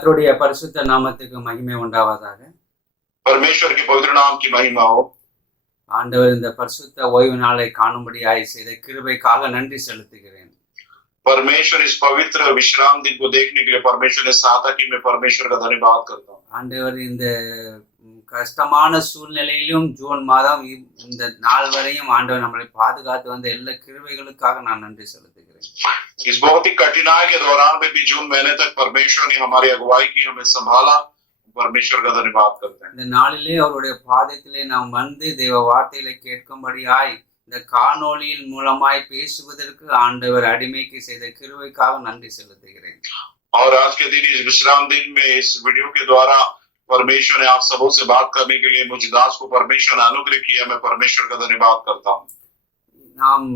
கர்த்தருடைய பரிசுத்த நாமத்துக்கு மகிமை உண்டாவதாக. परमेश्वर के पवित्र नाम की महिमा हो। ஆண்டவர் இந்த பரிசுத்த ஓய்வு நாளை காணும்படியாய் செய்த கிருபைக்காக நன்றி செலுத்துகிறேன். परमेश्वर इस पवित्र विश्राम दिन को देखने के लिए परमेश्वर ने साथा की मैं परमेश्वर का धन्यवाद करता हूँ। ஆண்டவர் இந்த கஷ்டமான சூழ்நிலையிலும் ஜூன் மாதம் இந்த நாள் வரையும் ஆண்டவர் நம்மளை பாதுகாத்து வந்த எல்லா கிருபைகளுக்காக நான் நன்றி செலுத்துகிறேன். इस बहुत ही कठिनाई के दौरान में भी जून महीने तक परमेश्वर ने हमारी अगुवाई की, हमें संभाला, परमेश्वर का धन्यवाद करते हैं। இந்த நாளிலே அவருடைய பாதத்திலே நாம் வந்து தேவ வார்த்தைகளை கேட்கும்படியாய் இந்த காணொளியின் மூலமாய் பேசுவதற்கு ஆண்டவர் அடிமைக்கு செய்த கிருபைக்காக நன்றி செலுத்துகிறேன். और आज के दिन इस विश्राम दिन में इस वीडियो के द्वारा परमेश्वर ने आप सबों से बात करने के लिए मुझ दास को परमेश्वर ने अनुग्रह किया, मैं परमेश्वर का धन्यवाद करता हूँ। நாம்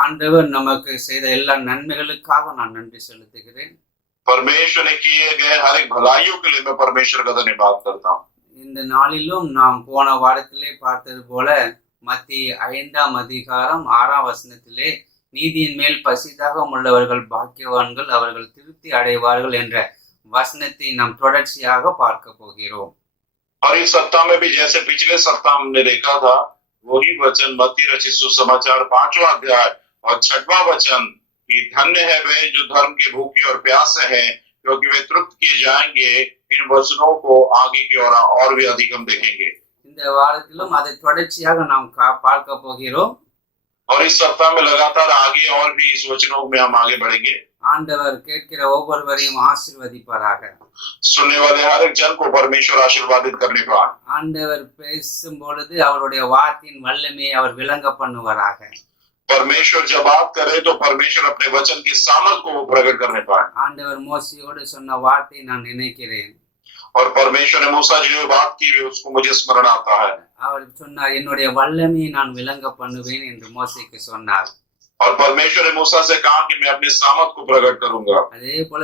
ஆண்டவர் நமக்கு செய்த எல்லா நன்மைகளுக்காக நான் நன்றி செலுத்துகிறேன். परमेश्वर ने किए गए हर एक भलाइयों के लिए मैं परमेश्वर का धन्यवाद करता हूँ। இந்த நாளிலும் நாம் போன வாரத்திலே பார்த்தது போல மத்திய 5ஆம் அதிகாரம் 6ஆம் வசனத்திலே நீதியின் மேல் பசிதாகம் உள்ளவர்கள் பாக்கியவான்கள், அவர்கள் திருப்தி அடைவார்கள் என்ற வசனத்தை நாம் தொடர்ச்சியாக பார்க்க போகிறோம். और इस सप्ताह में भी जैसे पिछले सप्ताह हमने देखा था, वही वचन मत्ती रचित सुसमाचार 5वां अध्याय और 6वां वचन कि धन्य है वे जो धर्म के भूखे और प्यासे हैं, क्योंकि वे तृप्त किए जाएंगे। इन वचनों को आगे की और भी अधिक हम देखेंगे। இந்த வாரத்திலும் அதை தொடர்ச்சியாக நாம் பார்க்க போகிறோம். और इस सप्ताह में लगातार आगे और भी इस वचनों में हम आगे बढ़ेंगे। ஆண்டவர் கேட்கிற ஒவ்வொருவரையும் ஆசீர்வதிப்பாராக. सुनने वाले हर एक जन को परमेश्वर आशीर्वादित करने पाए। ஆண்டவர் பேசும் பொழுது அவருடைய வார்த்தையின் வல்லமையை அவர் விளங்க பண்ணுவாராக. परमेश्वर जब बात करे तो परमेश्वर अपने वचन की सामर्थ को प्रकट करने पाए। ஆண்டவர் மோசேயோடு சொன்ன வார்த்தையை நான் நினைக்கிறேன். और परमेश्वर ने मूसा जी से बात की, उसको मुझे स्मरण आता है। அவர் சொன்னார், என்னுடைய வல்லமையை நான் விளங்க பண்ணுவேன் என்று மோசேக்கு சொன்னார். और परमेश्वर ने मूसा से कहा कि मैं अपने सामर्थ को प्रकट करूंगा। அதே போல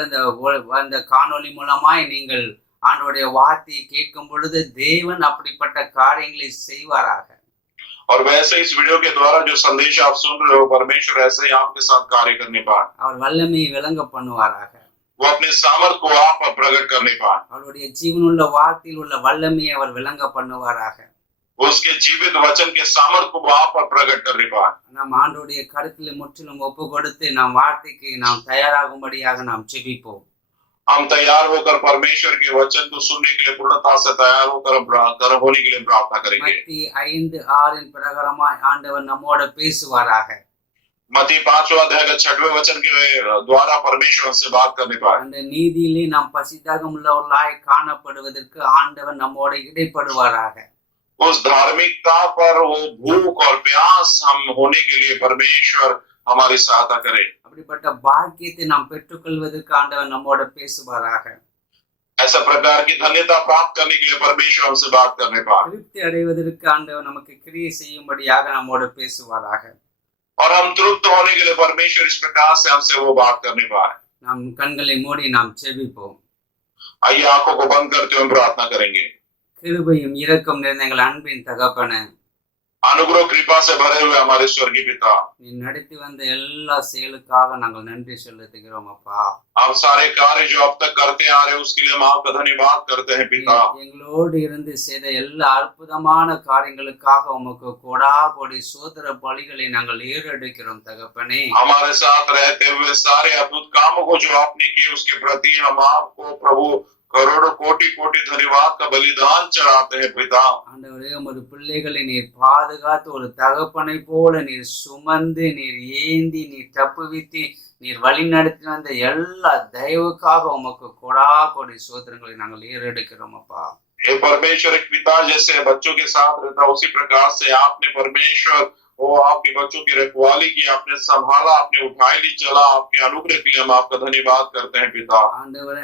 இந்த காணொளி மூலமாய் நீங்கள் ஆண்டவருடைய வார்த்தையை கேட்கும் பொழுது தேவன் அப்படிப்பட்ட காரியங்களை செய்வாராக. और वैसे इस वीडियो के द्वारा जो संदेश आप सुन रहे हो, परमेश्वर ऐसे ही आपके साथ कार्य करने पाए। அவர் வல்லமையை விளங்க பண்ணுவாராக. वो अपने सामर्थ को आप प्रकट करने पाए। அவருடைய ஜீவனுள்ள வார்த்தையில் உள்ள வல்லமையை அவர் விளங்க பண்ணுவாராக. उसके जीवित वचन के सामर्थ को आप प्रकट करने पाए। நாம் ஆண்டவருடைய கருத்தில் முற்றிலும் ஒப்பு கொடுத்து நாம் வார்த்தைக்கு நாம் தயாராகும்படியாக நாம் ஜெபிப்போம். हम तैयार होकर परमेश्वर के वचन को सुनने के लिए पूर्णता से तैयार होकर होने के लिए प्रार्थना करेंगे। மத்தி 5:6 பிரகாரமாய் ஆண்டவர் நம்மோடு பேசுவாராக. मत्ती 5वां अध्याय के 6वें वचन के द्वारा परमेश्वर से बात करने पाए। அந்த நீதியிலே நாம் பசிதாகம் உள்ளவர்களாய் காணப்படுவதற்கு ஆண்டவர் நம்மோடு இடைப்படுவாராக. उस धार्मिकता पर वो भूख और प्यास हम होने के लिए परमेश्वर हमारी सहायता करे। அப்படிப்பட்ட பாக்கியத்தை நாம் பெற்றுக்கொள்வதற்கு ஆண்டவர் நம்மோடு பேசுவாராக. ऐसा प्रकार की धन्यता प्राप्त करने के लिए परमेश्वर हमसे बात करने पाए। திருப்தி அடைவதற்கு ஆண்டவர் நமக்கு கிரியை செய்யும்படியாக நம்மோடு பேசுவாராக. और हम तृप्त होने के लिए परमेश्वर इस प्रकार से हमसे वो बात करने पाए। நாம் கண்களை மூடி நாம் ஜெபிப்போம். आइए आंखों को बंद करते हुए प्रार्थना करेंगे। கிருபையும் இரக்கம் நிறைந்த எங்கள் அன்பின் தகப்பனே, अनुग्रह कृपा से भरे हुए हमारे स्वर्गीय पिता, நீ நடத்தி வந்த எல்லா செயலுக்காக நாங்கள் நன்றி செலுத்துகிறோம் அப்பா. आप सारे कार्य जो अब तक करते आ रहे हैं उसके लिए हम आपका धन्यवाद करते हैं पिता। எங்களோடு இருந்து செய்த எல்லா அற்புதமான காரியங்களுக்காக உமக்கு கோடா கோடி சோதர பலிகளை நாங்கள் ஏறெடுக்கிறோம் தகப்பனே. हमारे साथ रहते हुए सारे अद्भुत कामों को जो आपने किए उसके प्रति हम आपको प्रभु करोड़ों कोटि कोटि धन्यवाद का बलिदान चढ़ाते हैं पिता। ஆண்டவரே, உமது பிள்ளைகளை நீர் பாதுகாத்து ஒரு தகப்பனை போல நீர் சுமந்து நீர் ஏந்தி நீர் தப்புவித்து நீர் வழி நடத்தி வந்த எல்லா தயவுக்காக உமக்கு கோடா கோடி சோதரங்களை நாங்கள் ஏறெடுக்கிறோம் அப்பா. ये परमेश्वर एक पिता जैसे बच्चों के साथ रहता उसी प्रकार से आपने परमेश्वर वो आपके बच्चों की रखवाली की, आपने संभाला, आपने उठाई ली चला। आपके अनुग्रह के लिए हम आपका धन्यवाद करते हैं पिता। ஆண்டவரே,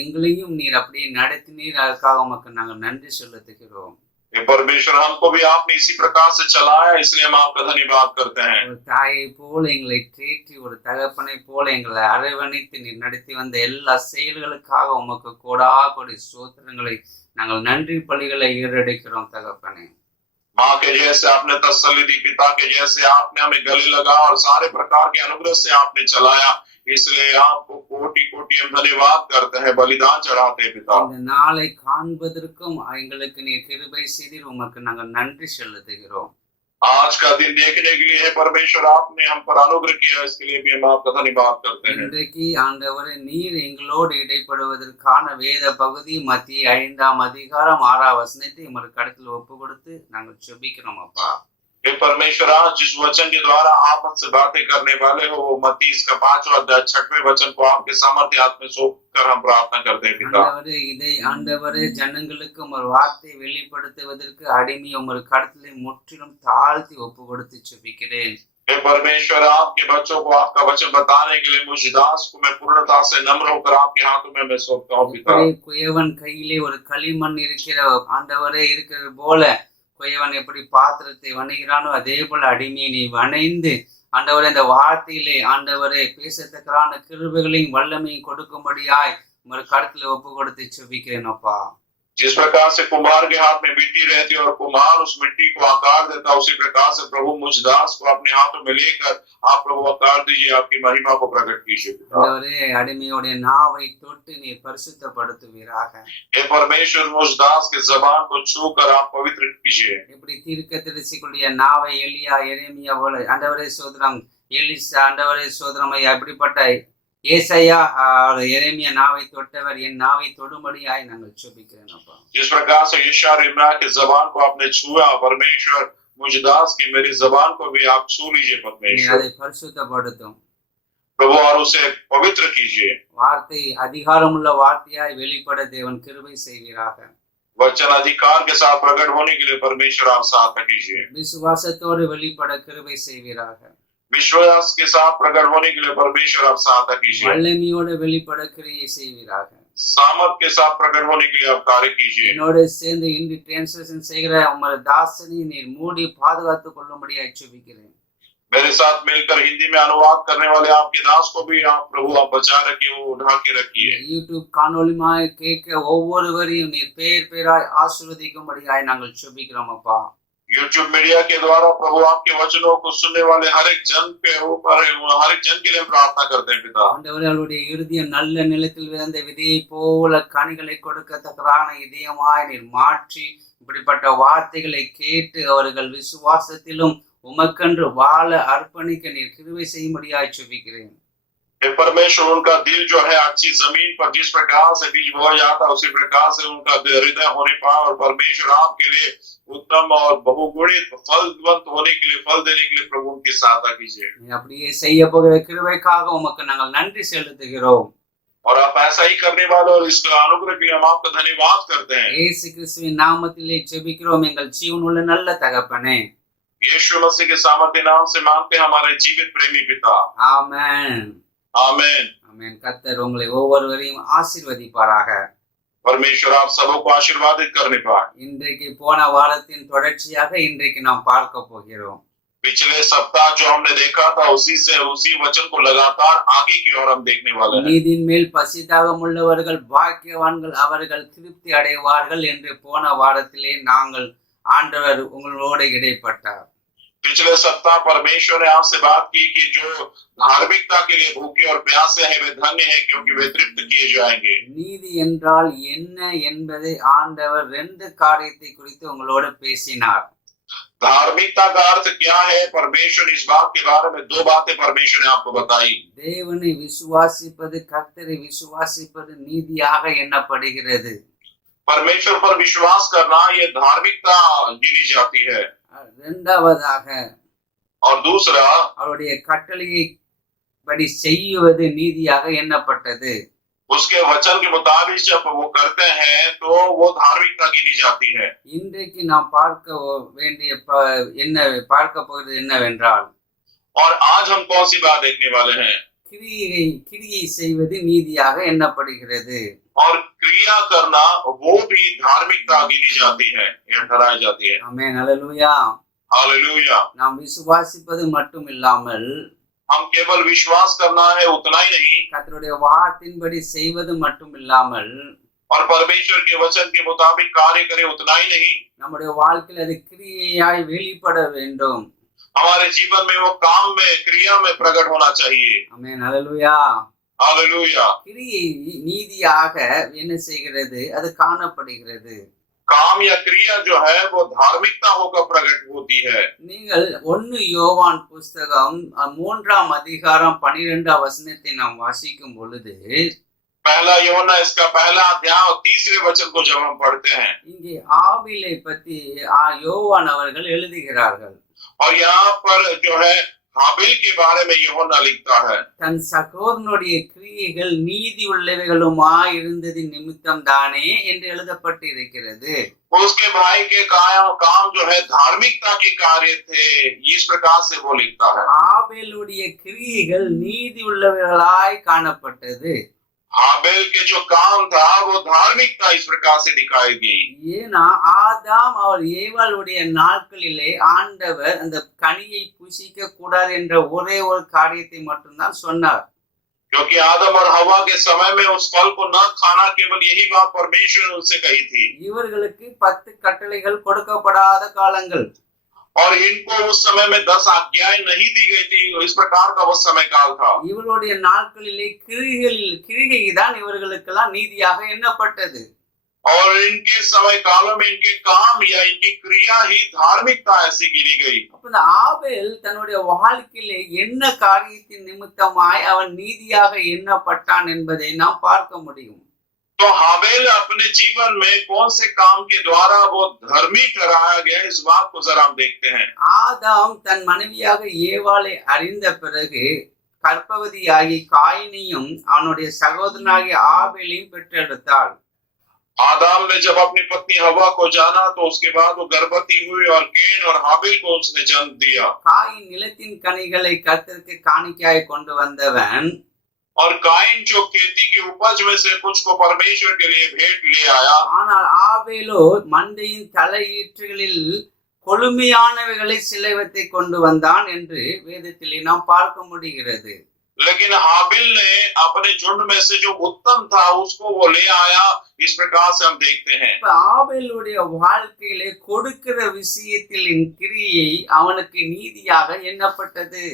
எங்களையும் நீர் அப்படியே நடத்தினீர், அதுக்காக உமக்கு நாங்கள் நன்றி செலுத்துகிறோம். ये परमेश्वर हमको भी आपने इसी प्रकार से चलाया, इसलिए हम आपका धन्यवाद करते हैं। ஒரு தாயை போல எங்களை தேற்றி ஒரு தகப்பனை போல எங்களை அரவணைத்து நீர் நடத்தி வந்த எல்லா செயல்களுக்காக உமக்கு கோடா கோடி சோத்திரங்களை நாங்கள் நன்றி பலிகளை ஏறெடுக்கிறோம் தகப்பனே. माँ के जैसे आपने तसल्ली दी, पिता के जैसे आपने हमें गले लगा और सारे प्रकार के अनुग्रह से आपने चलाया, इसलिए आपको कोटि कोटि हम धन्यवाद करते हैं, बलिदान चढ़ाते हैं पिता। இந்த நாளை காண்பதற்கும் எங்களுக்கு நீர் கிருபை செய்தீர், உமக்கு நாங்கள் நன்றி செலுத்துகிறோம். आज का दिन देखने के लिए है परमेश्वर, आपने हम पर अनुग्रह किया, इसके लिए भी हम आपका धन्यवाद करते हैं। இன்றைக்கு ஆண்டவரே நீர் எங்களோடு இடைப்படுவதற்கான வேத பகுதி மத்திய 5ஆம் அதிகாரம் 6ஆம் வசனத்தை உமது கரத்தில் ஒப்பு கொடுத்து நாங்கள் ஜெபிக்கிறோம் அப்பா. हे परमेश्वर, आज जिस वचन के द्वारा आप हमसे बातें करने वाले हो, वो मत्ती इसका 5वां अध्याय 6वें वचन को आपके सामर्थ्य हाथ में सौंप कर हम प्रार्थना करते हैं पिता। ஆண்டவரே இதை ஆண்டவரே ஜனங்களுக்கு உமது வார்த்தை வெளிப்படுத்துவதற்கு அடிமை உமது கரத்தில் முற்றிலும் தாழ்த்தி ஒப்பு கொடுத்து ஜெபிக்கிறேன். हे परमेश्वर, आपके बच्चों को आपका वचन बताने के लिए मुझ दास को मैं पूर्णता से नम्र होकर आपके हाथों में मैं सौंपता हूँ पिता। குயவன் கையிலே ஒரு களிமண் இருக்கிற ஆண்டவரே இருக்கிறது போல குயவன் எப்படி பாத்திரத்தை வணைகிறானோ அதே போல அடிமையை நீ வணைந்து ஆண்டவரே இந்த வார்த்தையிலே ஆண்டவரே பேசத்தக்கரான கிருபைகளையும் வல்லமையும் கொடுக்கும்படியாய் உமது கரத்துல ஒப்பு கொடுத்து செபிக்கிறேன் அப்பா. जिस प्रकार से कुम्हार के हाथ में मिट्टी रहती है और कुम्हार उस मिट्टी को आकार देता, उसी प्रकार से प्रभु मुझ दास को अपने हाथों में लेकर आप प्रभु आकार दीजिए, आपकी महिमा को प्रकट कीजिए पिता। ஆண்டவரே அடிமையோட நாவை தொட்டு நீ பரிசுத்தப்படுத்துவீராக. हे परमेश्वर, मुझ दास के जबान को छूकर आप पवित्र कीजिए। எப்படி தீர்க்கதரிசிகளுடைய நாவை எலியா எரேமியா போல ஆண்டவரே சோதரம் எலிசா ஆண்டவரே சோதரம் அப்படிப்பட்ட ஏசாயா எரேமியா நாவை தொட்டவர் என் நாவை தொடும்படியாய் நாங்கள் ஜெபிக்கிறேன் அப்பா. जिस प्रकार से यशायाह यिर्मयाह के जबान को आपने छुआ, परमेश्वर मुझ दास की मेरी जबान को भी आप छू लीजिए நீ परमेश्वर அதை பரிசுத்தப்படுத்தும். प्रभु, और उसे पवित्र कीजिए। வார்த்தை அதிகாரமுள்ள வார்த்தையாய் வெளிப்பட தேவன் கிருபை செய்வீராக. वचन अधिकार के साथ प्रकट होने के लिए परमेश्वर आप साथ कीजिए। விசுவாசத்தோடு வெளிப்பட கிருபை செய்வீராக. विश्वास के साथ प्रकट होने के लिए परमेश्वर आप साथ कीजिए। வல்லமையோடு வெளிப்பட கிரியை செய்வீராக. सामर्थ के साथ प्रकट होने के लिए आप कार्य कीजिए। என்னோட சேர்ந்து இந்தி டிரான்ஸ்லேஷன் செய்கிற உமது தாசனை நீர் மூடி பாதுகாத்துக் கொள்ளும்படியாய் ஜெபிக்கிறேன். मेरे साथ मिलकर हिंदी में अनुवाद करने वाले आपके दास को भी आप प्रभु आप बचा रखिए, वो उठा के रखिए। யூடியூப் காணொளிமாய் கேட்க ஒவ்வொருவரையும் நீர் பேர் பேராய் ஆசீர்வதிக்கும்படியாய் நாங்கள் ஜெபிக்கிறோம் அப்பா. YouTube मीडिया के द्वारा प्रभु आपके वचनों को सुनने वाले हर एक जन के ऊपर, हर एक जन के लिए हम प्रार्थना करते हैं पिता। ஆண்டவரே அவருடைய இருதயம் நல்ல நிலத்தில் விழுந்த விதையை போல கனிகளை கொடுக்கத்தக்கதான இதயமாய் நீர் மாற்றி இப்படிப்பட்ட வார்த்தைகளை கேட்டு அவர்கள் விசுவாசத்திலும் உமக்கென்று வாழ அர்ப்பணிக்க நீர் கிருபை செய்யும்படியாய் ஜெபிக்கிறேன். हे परमेश्वर, उनका दिल जो है अच्छी जमीन पर जिस प्रकार से बीज बोया जाता है, उसी प्रकार से उनका हृदय होने पाए और परमेश्वर आपके लिए उत्तम और बहुगुणित फलवंत होने के लिए, फल देने के लिए प्रभु उनकी सहायता कीजिए। நீ அப்படியே செய்ய போகிற கிருபைக்காக உமக்கு நாங்கள் நன்றி செலுத்துகிறோம். और आप ऐसा ही करने वाले और इस अनुग्रह के लिए हम आपका धन्यवाद करते हैं। இயேசு கிறிஸ்துவின் நாமத்திலே ஜெபிக்கிறோம் எங்கள் ஜீவனுள்ள நல்ல தகப்பனே. यीशु मसीह के सामर्थ्य नाम से मांगते हैं हमारे जीवित प्रेमी पिता, ஆமென். आमीन। ஆமென். கர்த்தர் உங்களை ஒவ்வொருவரையும் ஆசீர்வதிப்பாராக. परमेश्वर आप सबको आशीर्वादित करने पाए। இன்றைக்கு போன வாரத்தின் தொடர்ச்சியாக இன்றைக்கு நாம் பார்க்க போகிறோம். पिछले सप्ताह जो हमने देखा था उसी वचन को लगातार आगे की ओर हम देखने वाले हैं। நீதியின் மேல் பசிதாகம் உள்ளவர்கள் பாக்கியவான்கள், அவர்கள் திருப்தி அடைவார்கள் என்று போன வாரத்திலே நாங்கள் ஆண்டவர் உங்களோடு இடைப்பட்டார். पिछले सप्ताह परमेश्वर ने आपसे बात की कि जो धार्मिकता के लिए भूखे और प्यासे हैं वे धन्य हैं क्योंकि वे तृप्त किए जाएंगे। நீதி என்றால் என்ன என்பதை ஆண்டவர் 2 காரியத்தை குறித்து உங்களோடு பேசினார். धार्मिकता का अर्थ क्या है, परमेश्वर इस बात के बारे में 2 बातें परमेश्वर ने आपको बताई। தேவனை விசுவாசிப்பது, கர்த்தரை விசுவாசிப்பது நீதியாக எண்ணப்படுகிறது. परमेश्वर पर विश्वास करना ये धार्मिकता गिनी जाती है। இரண்டாவதாக और दूसरा அவருடைய கட்டளையை படி செய்வது நீதியாக எண்ணப்பட்டது. उसके वचन के मुताबिक जब वो करते हैं तो वो धार्मिकता गिनी जाती है। இன்றைக்கு நாம் பார்க்க வேண்டிய பார்க்க போகிறது என்னவென்றால், और आज हम कौन सी बात देखने वाले हैं, கிரியை செய்வது நீதியாக எண்ணப்படுகிறது। और क्रिया करना वो भी धार्मिकता गिनी जाती है या ठहराई जाती है। ஆமென், ஹalleluya। हालेलुया। நாம் விசுவாசிப்பது மட்டும் இல்லாமல் हम केवल विश्वास करना है उतना ही नहीं, கர்த்தருடைய வார்த்தையின்படி செய்வது மட்டும் இல்லாமல் और परमेश्वर के वचन के मुताबिक कार्य करें उतना ही नहीं, நம்முடைய வாழ்க்கையில் அது கிரியையாய் வெளிப்பட வேண்டும்। हमारे जीवन में वो काम में क्रिया में प्रकट होना चाहिए। ஆமென். ஹல்லேலூயா. हालेलुया। கிரியை நீதியாக என்ன செய்கிறது? அது காணப்படுகிறது. काम या क्रिया जो है वो धार्मिकता होकर प्रकट होती है। நீங்கள் 1 யோவான் புஸ்தகம் 3ஆம் அதிகாரம் 12ஆம் வசனத்தை நாம் வாசிக்கும் பொழுது पहला यूहन्ना इसका पहला अध्याय और 30वें वचन को जब हम पढ़ते हैं, இங்கே ஆபிலை பற்றி யோவான் அவர்கள் எழுதுகிறார்கள். और यहाँ पर जो है हाबिल के बारे में यूहन्ना लिखता है, தன் சகோதரனுடைய கிரியைகள் நீதி உள்ளவைகளுமாய் இருந்ததின் நிமித்தம் தானே என்று எழுதப்பட்டு இருக்கிறது. उसके भाई के काम जो है धार्मिकता के कार्य थे, इस प्रकार से वो लिखता है। ஆபேலுடைய கிரியைகள் நீதி உள்ளவைகளாய் காணப்பட்டது. हाबिल के जो काम था वो धार्मिकता इस प्रकार से दिखाई गई। ஏன்னா ஆதாம் அவர் ஏவாளுடைய நாட்களிலே ஆண்டவர் அந்த கனியை புசிக்க கூடாது என்ற ஒரே ஒரு காரியத்தை மட்டும்தான் சொன்னார். क्योंकि आदम और हवा के समय में उस फल को न खाना, केवल यही बात परमेश्वर ने उनसे कही थी। இவர்களுக்கு 10 கட்டளைகள் கொடுக்கப்படாத காலங்கள். और इनको उस समय में 10 आज्ञाएं नहीं दी गई थी। इस प्रकार का वो समय काल था। இவர்களுடைய நாட்களிலே கிரிகை தான் இவர்களுக்கெல்லாம் நீதியாக எண்ணப்பட்டது. और इनके समय कालों में इनके काम या इनकी क्रिया ही धार्मिकता ऐसी गिनी गई। அப்ப இந்த ஆபேல் தன்னுடைய வாழ்க்கையிலே என்ன காரியத்தின் நிமித்தமாய் அவன் நீதியாக எண்ணப்பட்டான் என்பதை நாம் பார்க்க முடியும். तो हाबिल अपने जीवन में कौन से काम के द्वारा वो धर्मी ठहराया गया, इस बात को जरा हम देखते हैं। ஆதாம் தன் மனைவியாக ஏவாளை அறிந்த பிறகு கர்ப்பவதியாகி காயினையும் அவனுடைய சகோதரனாகிய ஆபேலையும் பெற்றெடுத்தாள். आदम ने जब अपनी पत्नी हवा को जाना तो उसके बाद वो गर्भवती हुई और केन और हाबिल को उसने जन्म दिया। காயின் நிலத்தின் கனிகளை கர்த்தருக்கு காணிக்கையாய் கொண்டு வந்தவன், और काइन जो खेती की उपज में से कुछ को परमेश्वर के लिए भेंट ले आया। ஆனால் ஆபேலோ மந்தையின் தலையீற்றுகளில் கொழுமையானவைகளை சிலவற்றை கொண்டு வந்தான் என்று வேதத்திலே நாம் பார்க்க முடிகிறது. लेकिन हाबिल ने अपने झुंड में से जो उत्तम था उसको वो ले आया, इस प्रकार से हम देखते हैं। இப்ப ஆபேலுடைய வாழ்க்கையிலே கொடுக்கிற விஷயத்தில் கிரியை அவனுக்கு நீதியாக எண்ணப்பட்டது.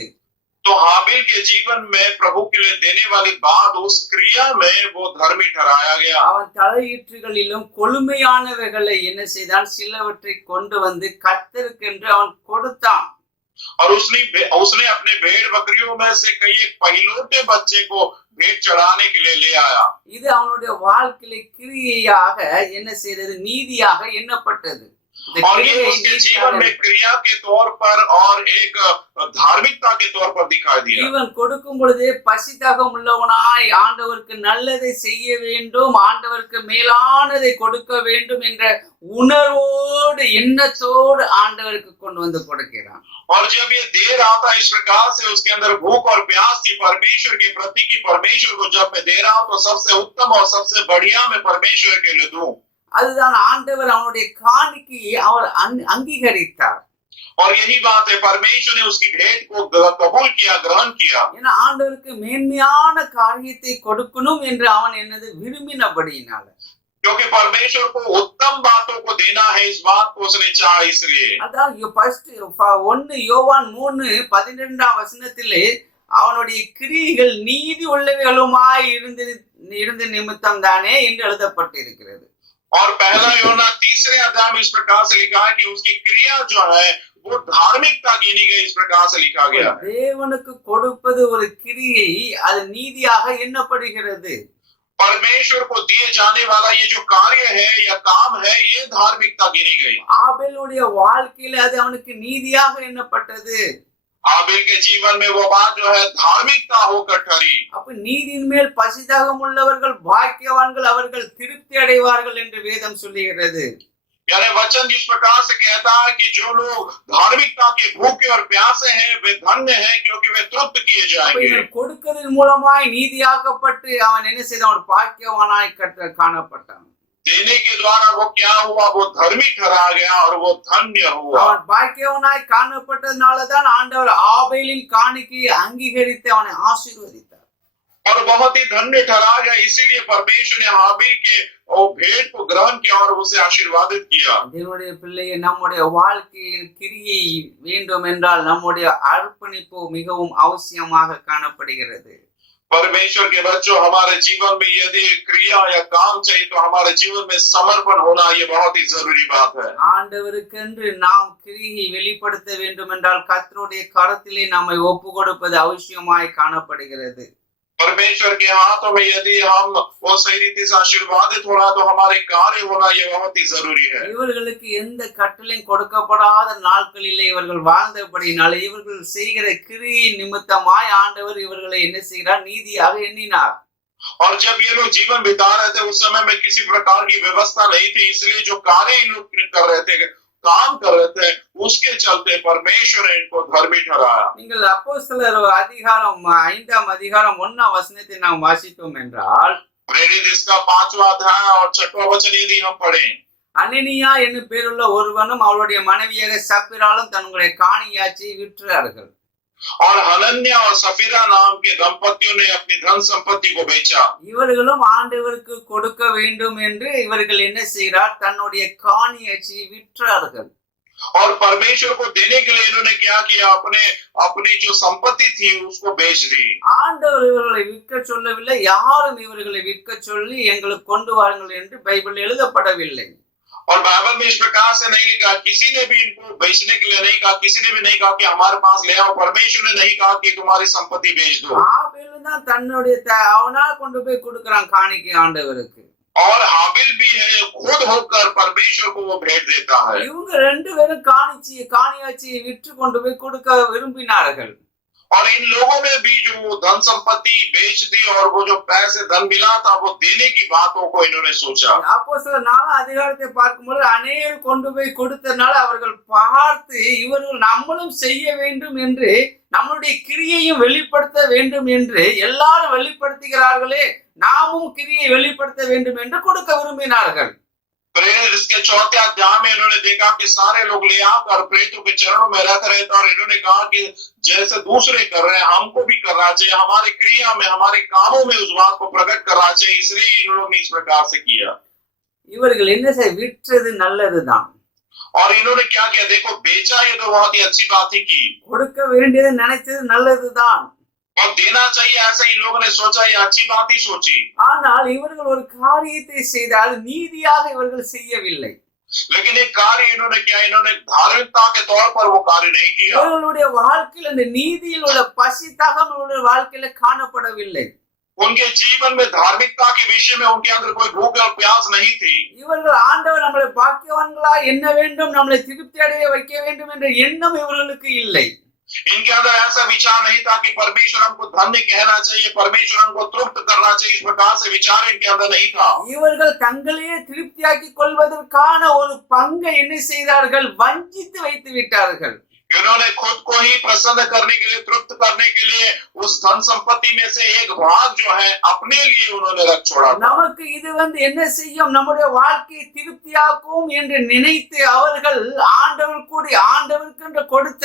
तो हाबिल के जीवन में प्रभु के लिए देने वाली बात, उस क्रिया में वो धर्मी ठहराया गया। அவன் தலையீற்றுகளிலும் கொழுமையானவைகளை என்ன செய்தான்? சிலவற்றை கொண்டு வந்து கர்த்தருக்கென்று அவன் கொடுத்தான். और उसने अपने भेड़ बकरियों में से कई एक पहिलौठे बच्चे को भेंट चढ़ाने के लिए ले आया। இது அவனுடைய வாழ்க்கையிலே கிரியையாக என்ன செய்தது? நீதியாக எண்ணப்பட்டது. और ये उसके जीवन में क्रिया के तौर पर और एक धार्मिकता के तौर पर दिखाई दिया। இவன் கொடுக்கும் பொழுதே பசிதாகம் உள்ளவனாய் ஆண்டவருக்கு நல்லதை செய்ய வேண்டும், ஆண்டவருக்கு மேலானதை கொடுக்க வேண்டும் என்ற உணர்வோடு எண்ணத்தோடு ஆண்டவருக்கு கொண்டு வந்து கொடுக்கிறான். और जब ये दे रहा था, इस प्रकार से उसके अंदर भूख और प्यास थी परमेश्वर के प्रति की परमेश्वर को जब मैं दे रहा हूं तो सबसे उत्तम और सबसे बढ़िया मैं परमेश्वर के लिए दूं। அதுதான் ஆண்டவர் அவனுடைய காணிக்கையை அவர் அங்கீகரித்தார். और यही बात है, परमेश्वर ने उसकी भेंट को कबूल किया, ग्रहण किया। ஏன்னா ஆண்டவருக்கு மேன்மையான காரியத்தை கொடுக்கணும் என்று அவன் என்னது விரும்பினபடியினால, क्योंकि परमेश्वर को उत्तम बातों को देना है, इस बात को उसने चाहा। इसलिए அதான் ஃபர்ஸ்ட் 1 யோவான் 3:12ஆம் வசனத்திலே அவனுடைய கிரியைகள் நீதி உள்ளவைகளுமாய் இருந்த நிமித்தம் தானே என்று எழுதப்பட்டிருக்கிறது. और पहला यूहन्ना 3 अध्याय में इस प्रकार से लिखा है कि उसकी क्रिया जो है वो धार्मिकता गिनी गई, इस प्रकार से लिखा गया। தேவனுக்கு கொடுப்பது ஒரு கிரியை, அது நீதியாக எண்ணப்படுகிறது. परमेश्वर को दिए जाने वाला ये जो कार्य है या काम है, ये धार्मिकता गिनी गई। ஆபேலுடைய வாழ்க்கையில அது அவனுக்கு நீதியாக எண்ணப்பட்டது. हाबिल के जीवन में वो बात जो है धार्मिकता होकर ठहरी। அப்ப நீதியின் மேல் பசிதாகம் உள்ளவர்கள் பாக்கியவான்கள், அவர்கள் திருப்தி அடைவார்கள் என்று வேதம் சொல்லுகிறது. यानी वचन जिस प्रकार से कहता है कि जो लोग धार्मिकता के भूखे और प्यासे हैं वे धन्य हैं, क्योंकि वे तृप्त किए जाएंगे। கொடுக்கிறதன் மூலமாய் நீதியாக்கப்பட்டு அவன் என்ன செய்தான்? ஒரு பாக்கியவானாய் காணப்பட்டான். देने के द्वारा वो क्या हुआ? वो धर्मी ठहरा गया और वो धन्य हुआ। அவன் பாக்கியவானாய் காணப்பட்டதனாலதான் ஆண்டவர் ஆபேலின் காணிக்கையை அங்கீகரித்து அவனை ஆசீர்வதித்தார். और बहुत ही धन्य ठहरा गया, इसीलिए परमेश्वर ने हाबिल के और भेंट को ग्रहण किया और उसे आशीर्वादित किया। தேவனுடைய பிள்ளையை நம்முடைய வாழ்க்கையில் கிரியை வேண்டும் என்றால் நம்முடைய அர்ப்பணிப்பு மிகவும் அவசியமாக காணப்படுகிறது. परमेश्वर के बच्चों, हमारे जीवन में यदि क्रिया या काम चाहिए तो हमारे जीवन में समर्पण होना ये बहुत ही जरूरी बात है। ஆண்டவருக்கென்று நாம் கிரியை வெளிப்படுத்த வேண்டும் என்றால் கர்த்தருடைய கரத்திலே நம்மை ஒப்பு கொடுப்பது அவசியமாய் காணப்படுகிறது. परमेश्वर के हाथों में यदि हम वो सही रीति से आशीर्वादित होना तो हमारे कार्य होना ये बहुत ही जरूरी है। இவர்களுக்கு எந்த கட்டளையும் கொடுக்கப்படாத நாட்களிலே இவர்கள் வாழ்ந்தபடினாலே இவர்கள் செய்கிற கிரியை நிமித்தமாய் ஆண்டவர் இவர்களை என்ன செய்கிறார்? நீதியாக எண்ணினார். और जब ये लोग जीवन बिता रहे थे उस समय में किसी प्रकार की व्यवस्था नहीं थी, इसलिए जो कार्य इन लोग कर रहे थे, काम कर रहे थे, उसके चलते परमेश्वर ने इनको धर्मी ठहराया। நீங்கள் அப்போஸ்தலர் அதிகாரம் 5ஆம் அதிகாரம் 1ஆம் வசனத்தை நாம் வாசித்தோம் என்றால், प्रेरित इसका 5वां अध्याय और 6वां वचन यदि हम पढ़ें, அனனியா என்னும் பேருள்ள ஒருவனும் அவருடைய மனைவியாக சப்பிராலும் தங்களுடைய காணியாட்சியை விற்றார்கள். और हनन्या और सफीरा नाम के दंपतियों ने अपनी धन संपत्ति को बेचा। இவர்களும் ஆண்டவருக்கு கொடுக்க வேண்டும் என்று இவர்கள் என்ன செய்கிறார்? தன்னுடைய காணியாட்சியை விற்றார்கள். और परमेश्वर को देने के लिए इन्होंने क्या किया? अपनी जो संपत्ति थी उसको बेच दी। ஆண்டவர் இவர்களை விற்க சொல்லவில்லை, யாரும் இவர்களை விற்க சொல்லி எங்களுக்கு கொண்டு வாருங்கள் என்று பைபிள் எழுதப்படவில்லை. और बाइबल में इस प्रकार से नहीं लिखा, किसी ने भी इनको बेचने के लिए नहीं कहा, किसी ने भी नहीं कहा कि हमारे पास ले आओ। परमेश्वर ने नहीं कहा कि तुम्हारी संपत्ति बेच दो। ஆபேல் தான் தன்னுடைய அவனால் கொண்டு போய் கொடுக்கறான் காணிக்கை ஆண்டவருக்கு. और हाबिल भी है, खुद होकर परमेश्वर को वो भेंट देता है। இவங்க ரெண்டு பேரும் காணியாட்சியை விற்று கொண்டு போய் கொடுக்க விரும்பினார்கள். और इन लोगों ने भी जो धन संपत्ति बेच दी और वो जो पैसे धन मिला था वो देने की बातों को इन्होंने सोचा। அப்போஸ்தலர் 4ஆம் அதிகாரத்தை பார்க்கும்போது அநேகர் கொண்டு போய் கொடுத்தனால அவர்கள் பார்த்து இவர்கள் நம்மளும் செய்ய வேண்டும் என்று, நம்முடைய கிரியையும் வெளிப்படுத்த வேண்டும் என்று எல்லாரும் வெளிப்படுத்துகிறார்களே, நாமும் கிரியை வெளிப்படுத்த வேண்டும் என்று கொடுக்க விரும்பினார்கள். प्रेरित इसके 4वें अध्याय में इन्होंने देखा कि सारे लोग ले आकर प्रेरितों के चरणों में रख रहे थे और इन्होंने कहा कि जैसे दूसरे कर रहे हैं हमको भी करना चाहिए, हमारी क्रिया में हमारे कामों में उस बात को प्रकट करना चाहिए। इसलिए इन लोगों ने इस प्रकार से किया। இவர்கள் என்ன செய்ய விற்றது நல்லதுதான். और इन्होंने क्या किया? देखो, बेचा ये तो बहुत ही अच्छी बात ही की, கொடுக்க வேண்டியது நினைச்சது நல்லதுதான். और देना चाहिए ऐसा इन लोगों ने सोचा, ये अच्छी बात ही सोची। ஆனால் இவர்கள் ஒரு காரியத்தை செய்தால் நீதியாக இவர்கள் செய்யவில்லை. लेकिन एक कार्य इन्होंने किया, इन्होंने धार्मिकता के तौर पर वो कार्य नहीं किया। இவர்களுடைய வாழ்க்கையில் அந்த நீதியில் உள்ள பசி தாகம் வாழ்க்கையில காணப்படவில்லை. उनके जीवन में धार्मिकता के विषय में उनके अंदर कोई भूख और प्यास नहीं थी। இவர்கள் ஆண்டவர் நம்மளை பாக்கியவான்களா என்ன வேண்டும், நம்மளை திருப்தி அடைய வைக்க வேண்டும் என்ற எண்ணம் இவர்களுக்கு இல்லை. इनके अंदर ऐसा विचार नहीं था कि परमेश्वर हमको धन्य कहना चाहिए, परमेश्वर हमको तृप्त करना चाहिए, इस प्रकार से विचार इनके अंदर नहीं था। இவர்கள் தங்களையே திருப்தியாக்கி கொள்வதற்கான ஒரு பங்கை என்ன செய்தார்கள்? வஞ்சித்து வைத்து விட்டார்கள். इन्होंने खुद को ही प्रसन्न करने के लिए, तृप्त करने के लिए उस धन संपत्ति में से एक भाग जो है अपने लिए उन्होंने रख छोड़ा। நமக்கு இது என்ன செய்யும்? நம்முடைய வாழ்க்கையை திருப்தியாக்கும் என்று நினைத்து அவர்கள் ஆண்டவருக்கு கொடுத்த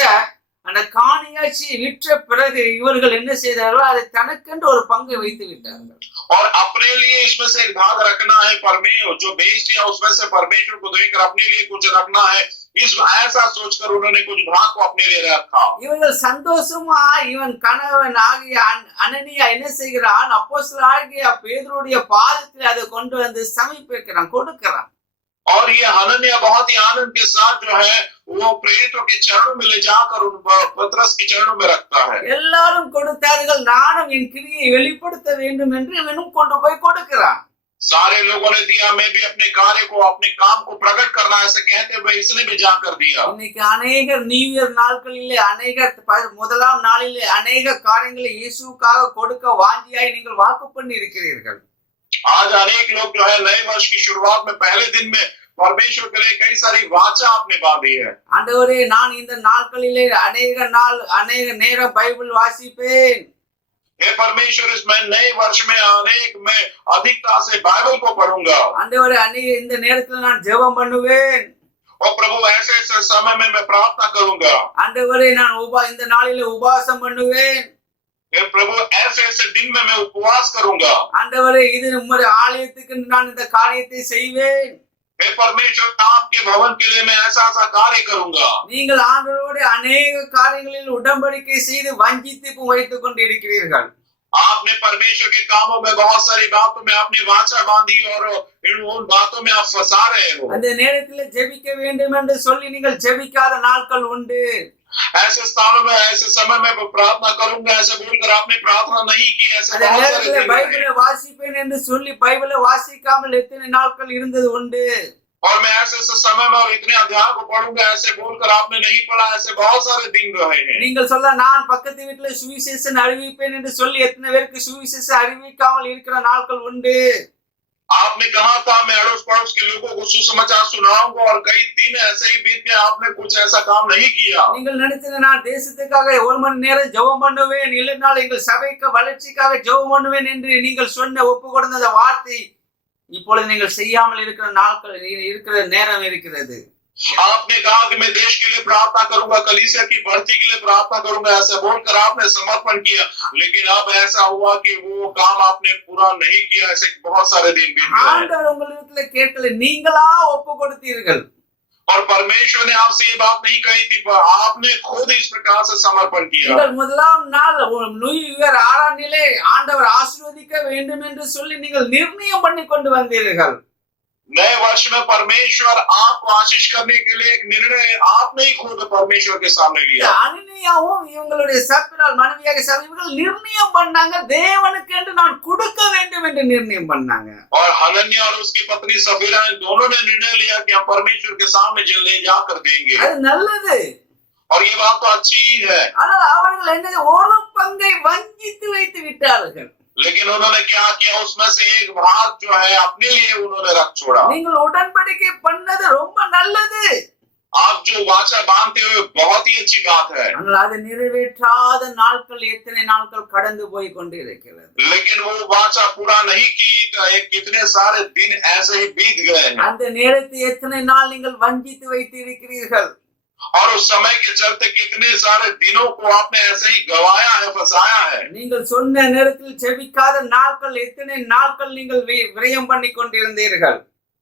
அந்த காணியாட்சியை விற்ற பிறகு இவர்கள் என்ன செய்தார்கள்? அதை தனக்கென்று ஒரு பங்கை வைத்து விட்டார்கள். और अपने लिए इसमें से एक भाग रखना है, परमेश्वर जो बेच दिया उसमें से परमेश्वर को देकर अपने लिए कुछ रखना है, इस ऐसा सोचकर उन्होंने कुछ भाग को अपने लिए रखा। இவர்கள் சந்தோஷமா இவன் கணவன் ஆகிய அனனியா என்ன செய்கிறான்? அப்போஸ்தலர் ஆகிய பேதுருடைய பாதத்தில் அதை கொண்டு வந்து சமர்ப்பிக்கிறான், கொடுக்கிறான். और ये हनन्या बहुत ही आनंद के साथ जो है वो प्रेरितों के चरणों में ले जाकर उन पतरस के चरणों में रखता है। எல்லாரும் கொடுத்தார்கள், நானும் என் கிரியை வெளிப்படுத்த வேண்டும் என்று இவனும் கொண்டு போய் கொடுக்கிறான். सारे लोगों ने दिया, मैं भी अपने कार्य को, अपने काम को प्रकट करना ऐसे कहते हुए इसने भी जाकर दिया। இன்னைக்கு அநேகர் நியூ இயர் நாட்களிலே, அநேகர் முதலாம் நாளிலே அநேக காரியங்களை இயேசுவுக்காக கொடுக்க வாஞ்சியாய் நீங்கள் வாக்கு பண்ணி இருக்கிறீர்கள். आज अनेक लोग जो है नए वर्ष की शुरुआत में पहले दिन में परमेश्वर के लिए कई सारी वाचा आपने बांधी है। ஆண்டவரே, நான் இந்த நாட்களிலே அநேக நேரம் பைபிள் வாசிப்பேன். हे परमेश्वर, इस मैं नए वर्ष में अनेक में अधिकता से बाइबल को पढ़ूंगा। ஆண்டவரே, இந்த நேரத்தில் நான் ஜெபம் பண்ணுவேன். और प्रभु ऐसे समय में मैं प्रार्थना करूंगा। ஆண்டவரே, நான் இந்த நாளிலே உபவாசம் பண்ணுவேன். हे प्रभु ऐसे ऐसे दिन में मैं उपवास करूंगा। ஆண்டவரே இது உம்முடைய ஆலயத்துக்கு நான் இந்த காரியத்தை செய்வேன். हे परमेश्वर आपके भवन के लिए मैं ऐसा ऐसा कार्य करूंगा। நீங்கள் ஆண்டவரோடு अनेक காரியங்களில் உடன்படிக்கை செய்து வஞ்சித்து வைத்துக் கொண்டிருக்கிறீர்கள். आपने परमेश्वर के कामों में बहुत सारी बातों में आपने वाचा बांधी और उन बातों में आप फंसा रहे हो। அந்த நேரத்தில் ஜெபிக்க வேண்டும் என்று சொல்லி நீங்கள் ஜெபிக்காத நாட்கள் உண்டு. ऐसे स्थानों में ऐसे समय में प्रार्थना करूंगा ऐसे बोलकर आपने प्रार्थना नहीं की। ऐसे அந்த बहुत सारे நேரத்தில் दिन हैं। பைபிளை வாசிப்பேன் என்று சொல்லி பைபிளை வாசிக்காமல் எத்தனை நாட்கள் இருந்தது உண்டு. और मैं ऐसे ऐसे समय में और इतने अध्याय को पढ़ूंगा ऐसे बोलकर आपने नहीं पढ़ा। ऐसे बहुत सारे दिन रहे हैं। நீங்கள் சொல்ல நான் பக்கத்து வீட்டுல சுவிசேஷம் அறிவிப்பேன் என்று சொல்லி எத்தனை பேருக்கு சுவிசேஷம் அறிவிக்காமல் இருக்கிற நாட்கள் உண்டு. आपने कहा था मैं अड़ोस पड़ोस के लोगों को सुसमाचार सुनाऊंगा और कई दिन ऐसे ही बीत गए आपने कुछ ऐसा काम नहीं किया। நீங்கள் நினைச்சது நான் தேசத்துக்காக 1 மணி நேரம் ஜெபம் பண்ணுவேன் இல்லைனால் எங்கள் சபைக்கு வளர்ச்சிக்காக ஜெபம் பண்ணுவேன் என்று நீங்கள் சொன்ன ஒப்பு கொடுத்த வார்த்தை இப்பொழுது நீங்கள் செய்யாமல் இருக்கிற நாட்கள் இருக்கிற நேரம் இருக்கிறது. आपने कहा कि मैं देश के लिए प्रार्थना करूंगा कलीसिया की बढ़ती के लिए प्रार्थना करूंगा ऐसे बोलकर आपने समर्पण किया। लेकिन अब ऐसा हुआ कि वो काम आपने पूरा नहीं किया। ऐसे बहुत सारे दिन बीत गए ஆண்டவர் உங்களிடத்தில் கேட்கல, நீங்களா ஒப்பு கொடுத்தீர்கள். और परमेश्वर ने आपसे ये बात नहीं कही थी पर आपने खुद इस प्रकार से समर्पण किया। நீங்கள் முதலாம் நாள் நியூ இயர் 6ஆம் நிலை ஆண்டவர் ஆசீர்வதிக்க வேண்டும் என்று சொல்லி நீங்கள் நிர்ணயம் பண்ணி கொண்டு வந்தீர்கள். नए वर्ष में परमेश्वर आपको आशीष करने के लिए एक निर्णय आपने ही खुद परमेश्वर के सामने लिया। அனனியாவும் இவங்களுடைய சப்பினால் மனைவியாக இவர்கள் நிர்ணயம் பண்ணாங்க, தேவனுக்கு என்று நான் கொடுக்க வேண்டும் என்று நிர்ணயம் பண்ணாங்க. और हनन्या और उसकी पत्नी सफीरा दोनों ने निर्णय लिया कि हम परमेश्वर के सामने ले जाकर देंगे। அது நல்லது. और ये बात तो अच्छी ही है। ஆனால் அவர்கள் என்ன ஒரு பங்கை வஞ்சித்து வைத்து விட்டார்கள். लेकिन उन्होंने क्या किया उसमें से एक भाग जो है अपने लिए उन्होंने रख छोड़ा। நீங்கள் உடன்படிக்கை பண்ணது ரொம்ப நல்லது. आप जो वाचा बांधते हुए बहुत ही अच्छी बात है। ஆனால் அது நிறைவேற்றாத நாட்கள் எத்தனை நாட்கள் கடந்து போய் கொண்டிருக்கிறது. लेकिन वो वाचा पूरा नहीं की तो कितने सारे दिन ऐसे ही बीत गए हैं। அந்த நேரத்தை எத்தனை நாள் நீங்கள் வஞ்சித்து வைத்து இருக்கிறீர்கள். और उस समय के चलते कितने सारे दिनों को आपने ऐसे ही गवाया है फंसाया है। நீங்கள் சொன்ன நேரத்தில் செபிக்காத நாட்கள் எத்தனை நாட்கள் நீங்கள் விரயம் பண்ணி கொண்டிருந்தீர்கள்.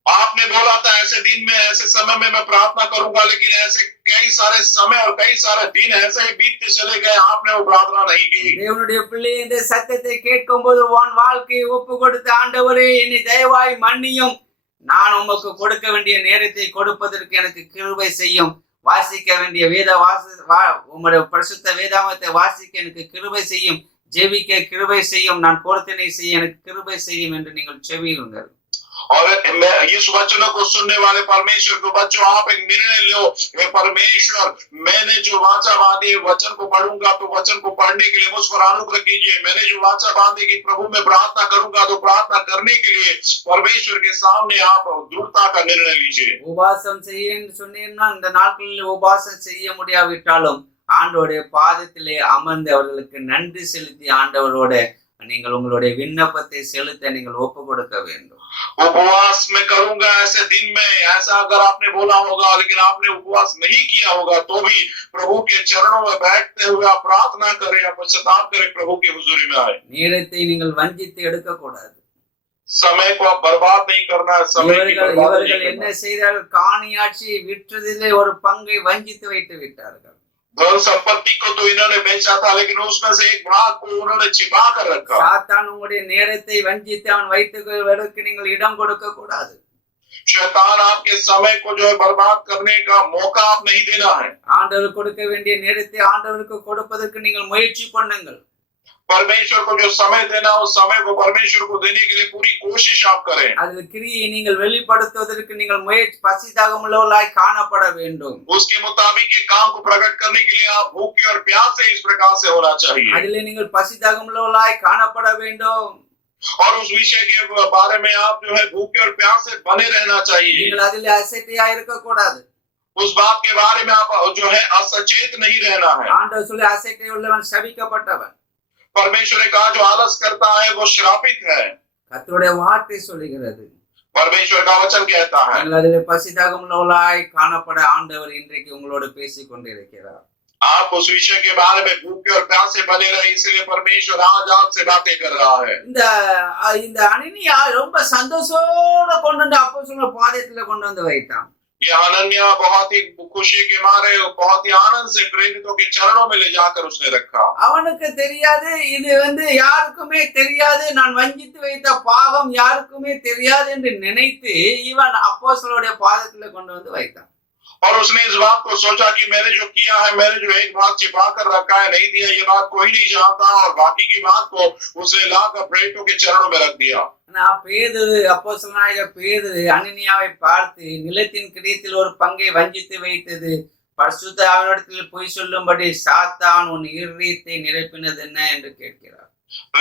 आपने बोला था ऐसे दिन में ऐसे समय में मैं प्रार्थना करूंगा लेकिन ऐसे कई सारे समय और कई सारे दिन ऐसे ही बीतते चले गए आपने वो प्रार्थना नहीं की। தேவனுடைய பிள்ளை இந்த சத்தத்தை கேட்கும்போது உன் வாழ்க்கையை ஒப்பு கொடுத்த ஆண்டவரே என்னை தயவாய் மன்னியும், நான் உமக்கு கொடுக்க வேண்டிய நேரத்தை கொடுப்பதற்கு எனக்கு கிருபை செய்யும், வாசிக்க வேண்டிய உம்முடைய பரிசுத்த வேதாகமத்தை வாசிக்க எனக்கு கிருபை செய்யும், ஜெபிக்க கிருபை செய்யும், நான் பொருத்தனை செய்ய எனக்கு கிருபை செய்யும் என்று நீங்கள் செபியுங்கள். और इस वचनों को सुनने वाले परमेश्वर को बच्चों आप एक निर्णय लो, हे परमेश्वर मैंने जो वाचा बांधी वचन को पढ़ूंगा तो वचन को पढ़ने के लिए मुझ पर अनुग्रह कीजिए। मैंने जो वाचा बांधी कि प्रभु में प्रार्थना करूंगा तो प्रार्थना करने के लिए परमेश्वर के सामने आप दृढ़ता का निर्णय लीजिए। உபாசம் செய்யன்னு சொன்னீங்கன்னா இந்த நாட்களில் உபாசம் செய்ய முடியாவிட்டாலும் ஆண்டவருடைய பாதத்திலே அமர்ந்து அவர்களுக்கு நன்றி செலுத்தி ஆண்டவரோட நீங்கள் உங்களுடைய விண்ணப்பத்தை செலுத்த நீங்கள் ஒப்பு கொடுக்க வேண்டும். उपवास में करूंगा ऐसे दिन में ऐसा अगर आपने बोला होगा लेकिन आपने उपवास नहीं किया होगा तो भी प्रभु के चरणों में बैठते हुए आप प्रार्थना करें, आप पश्चाताप करें, प्रभु की हुजूरी में आए। நேரத்தை நீங்கள் வஞ்சித்து எடுக்க கூடாது. समय को आप बर्बाद नहीं करना है। समय की बर्बादी இவர்கள் என்ன செய்தார்கள், காணியாட்சியை விற்றதிலே ஒரு பங்கை வஞ்சித்து வைத்து விட்டார்கள். धन संपत्ति को तो इन्होंने बेचा था लेकिन उसमें से एक भाग को उन्होंने छिपा कर रखा। சாத்தான் உங்களுடைய நேரத்தை வஞ்சித்து அவன் வைத்துக்கொள்வதற்கு நீங்கள் இடம் கொடுக்க கூடாது. शैतान आपके समय को जो है बर्बाद करने का मौका आप नहीं देना है। ஆண்டவருக்கு கொடுக்க வேண்டிய நேரத்தை ஆண்டவருக்கு கொடுப்பதற்கு நீங்கள் முயற்சி பண்ணுங்கள். परमेश्वर को जो समय देना उस समय को परमेश्वर को देने के लिए पूरी कोशिश आप करें। அதில் கிரியை நீங்கள் வெளிப்படுத்துவதற்கு நீங்கள் முயற்சி பசிதாகமுள்ளவர்களாய் காணப்பட வேண்டும். उसके मुताबिक ये काम को प्रकट करने के लिए आप भूखे और प्यासे इस प्रकार से होना चाहिए। அதிலே நீங்கள் பசிதாகமுள்ளவர்களாய் காணப்பட வேண்டும். और उस विषय के बारे में आप जो है भूखे और प्यासे बने रहना चाहिए। நீங்கள் அதிலே அசட்டையா இருக்க கூடாது. उस बात के बारे में आप जो है असचेत नहीं रहना है। ஆண்டவர் சொல்லி அசட்டை உள்ளவன் சபிக்கப்பட்டவன். परमेश्वर ने कहा जो आलस करता है वो श्रापित है। கர்த்தருடைய வார்த்தை சொல்லுகிறது. परमेश्वर का वचन कहता है। நீங்கள் அதிலே பசிதாகமுள்ளவர்களாய் காணப்பட ஆண்டவர் இன்றைக்கு உங்களோடு பேசிக் கொண்டிருக்கிறார். आप उस विषय के बारे में भूखे और प्यासे बने रहे, इसलिए परमेश्वर आज आपसे बातें कर रहा है। இந்த இந்த அனனியா ரொம்ப சந்தோஷத்தோட கொண்டு வந்து அப்போஸ்தலர் பாதத்துல கொண்டு வந்து வைத்தான். ये हनन्याह बहुत ही खुशी के मारे बहुत ही आनंद से प्रेरितों के चरणों में ले जाकर उसने रखा। அவனுக்கு தெரியாது, இது யாருக்குமே தெரியாது, நான் வஞ்சித்து வைத்த பாவம் யாருக்குமே தெரியாது என்று நினைத்து இவன் அப்போஸ்தலருடைய பாதத்துல கொண்டு வந்து வைத்தான். और उसने इस बात को सोचा कि मैंने जो किया है, मैंने जो एक भाग छिपा कर रखा है, नहीं दिया, ये बात कोई नहीं जानता, और बाकी की बात को उसने लाकर प्रेरितों के चरणों में रख दिया। நான் பேதுரு அப்போஸ்தலனாகிய பேதுரு அனனியாவை பார்த்து நிலத்தின் கிரயத்தில் ஒரு பங்கை வஞ்சித்து வைத்தது பரிசுத்த ஆவியினிடத்தில் பொய் சொல்லும்படி சாத்தான் உன் இருதயத்தை நிரப்பினது என்ன என்று கேட்கிறார்.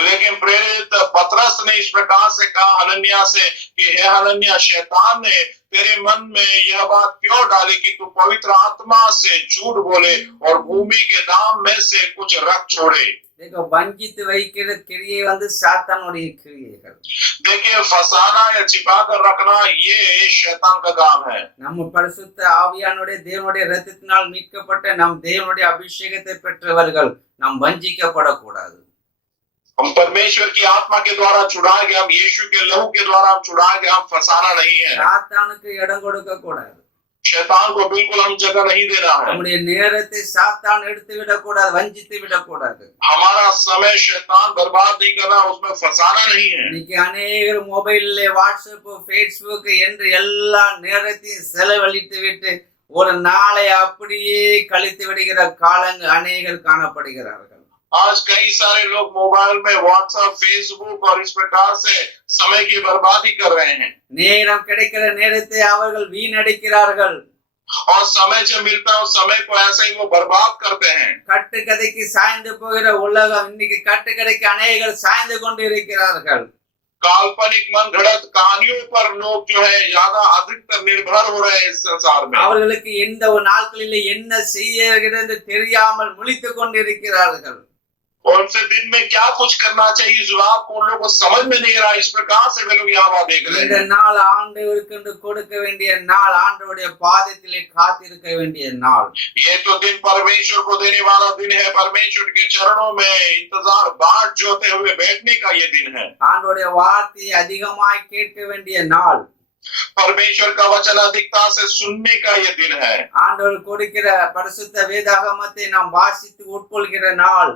लेकिन प्रेरित पतरस ने इस प्रकार से कहा हनन्याह से कि हे हनन्याह, शैतान ने तेरे मन में यह बात क्यों डाली कि तू पवित्र आत्मा से झूठ बोले और भूमि के दाम में से कुछ रख छोड़े। देखो, वंचित வைக்கிற கிரியை சாத்தானுடைய கிரியைகள். देखिए, फसाना या छिपा कर रखना ये शैतान का काम है। நம்ம பரிசுத்த ஆவியானுடைய தேவனுடைய இரத்தத்தினால் மீட்கப்பட்ட நம் தேவனுடைய அபிஷேகத்தை பெற்றவர்கள் நாம் வஞ்சிக்கப்படக்கூடாது. हम परमेश्वर की आत्मा के द्वारा छुड़ाए गए, हम यीशु के लहू के द्वारा हम छुड़ाए गए, हम फसाना नहीं है। சாத்தானுக்கு இடம் கொடுக்க கூடாது. शैतान को बिल्कुल हम जगह नहीं देना है। நம்முடைய நேரத்தை சாத்தான் எடுத்து விடக்கூடாது, வஞ்சித்து விடக்கூடாது. हमारा समय शैतान बर्बाद नहीं करना, उसमें फसाना नहीं है। இன்னைக்கு அநேகர் மொபைல்ல வாட்ஸ்அப், ஃபேஸ்புக் என்று எல்லா நேரத்தையும் செலவழித்து விட்டு ஒரு நாளை அப்படியே கழித்து விடுகிற காலங்கள் அநேகர் காணப்படுகிறார்கள். आज कई सारे लोग मोबाइल में व्हाट्सएप, फेसबुक और इस प्रकार से समय की बर्बादी कर रहे हैं। நேரம் கிடைக்கிற நேரத்தை அவர்கள் வீணடிக்கிறார்கள். और समय जब मिलता है उस समय को ऐसे ही वो बर्बाद करते हैं। கட்டுக்கதைக்கு சாய்ந்து போகிற உலகம் இன்னைக்கு கட்டுக்கதைக்கு அநேகர் சாய்ந்து கொண்டு இருக்கிறார்கள். काल्पनिक मन घड़त कहानियों पर लोग जो है ज्यादा अधिकतर निर्भर हो रहे हैं इस संसार में। அவர்களுக்கு எந்த ஒரு நாட்களில் என்ன செய்கிறது தெரியாமல் முழித்துக் கொண்டிருக்கிறார்கள். उनसे दिन में क्या कुछ करना चाहिए इस बात को उन लोगों को समझ में नहीं रहा। इस प्रकार से वे लोग यहाँ देख रहे இந்த हैं। நாள் ஆண்டவருக்கு கொடுக்க வேண்டிய நாள், ஆண்டவருடைய பாதத்திலே காத்திருக்க வேண்டிய நாள். ये तो दिन परमेश्वर को देने वाला दिन है, परमेश्वर के चरणों में इंतजार बाट जोते हुए बैठने का ये दिन है। ஆண்டவருடைய வார்த்தையை அதிகமாய் கேட்க வேண்டிய நாள். परमेश्वर का वचन अधिकता से सुनने का ये दिन है। ஆண்டவர் கொடுக்கிற பரிசுத்த வேதாகமத்தை நாம் வாசித்து உட்கொள்கிற நாள்.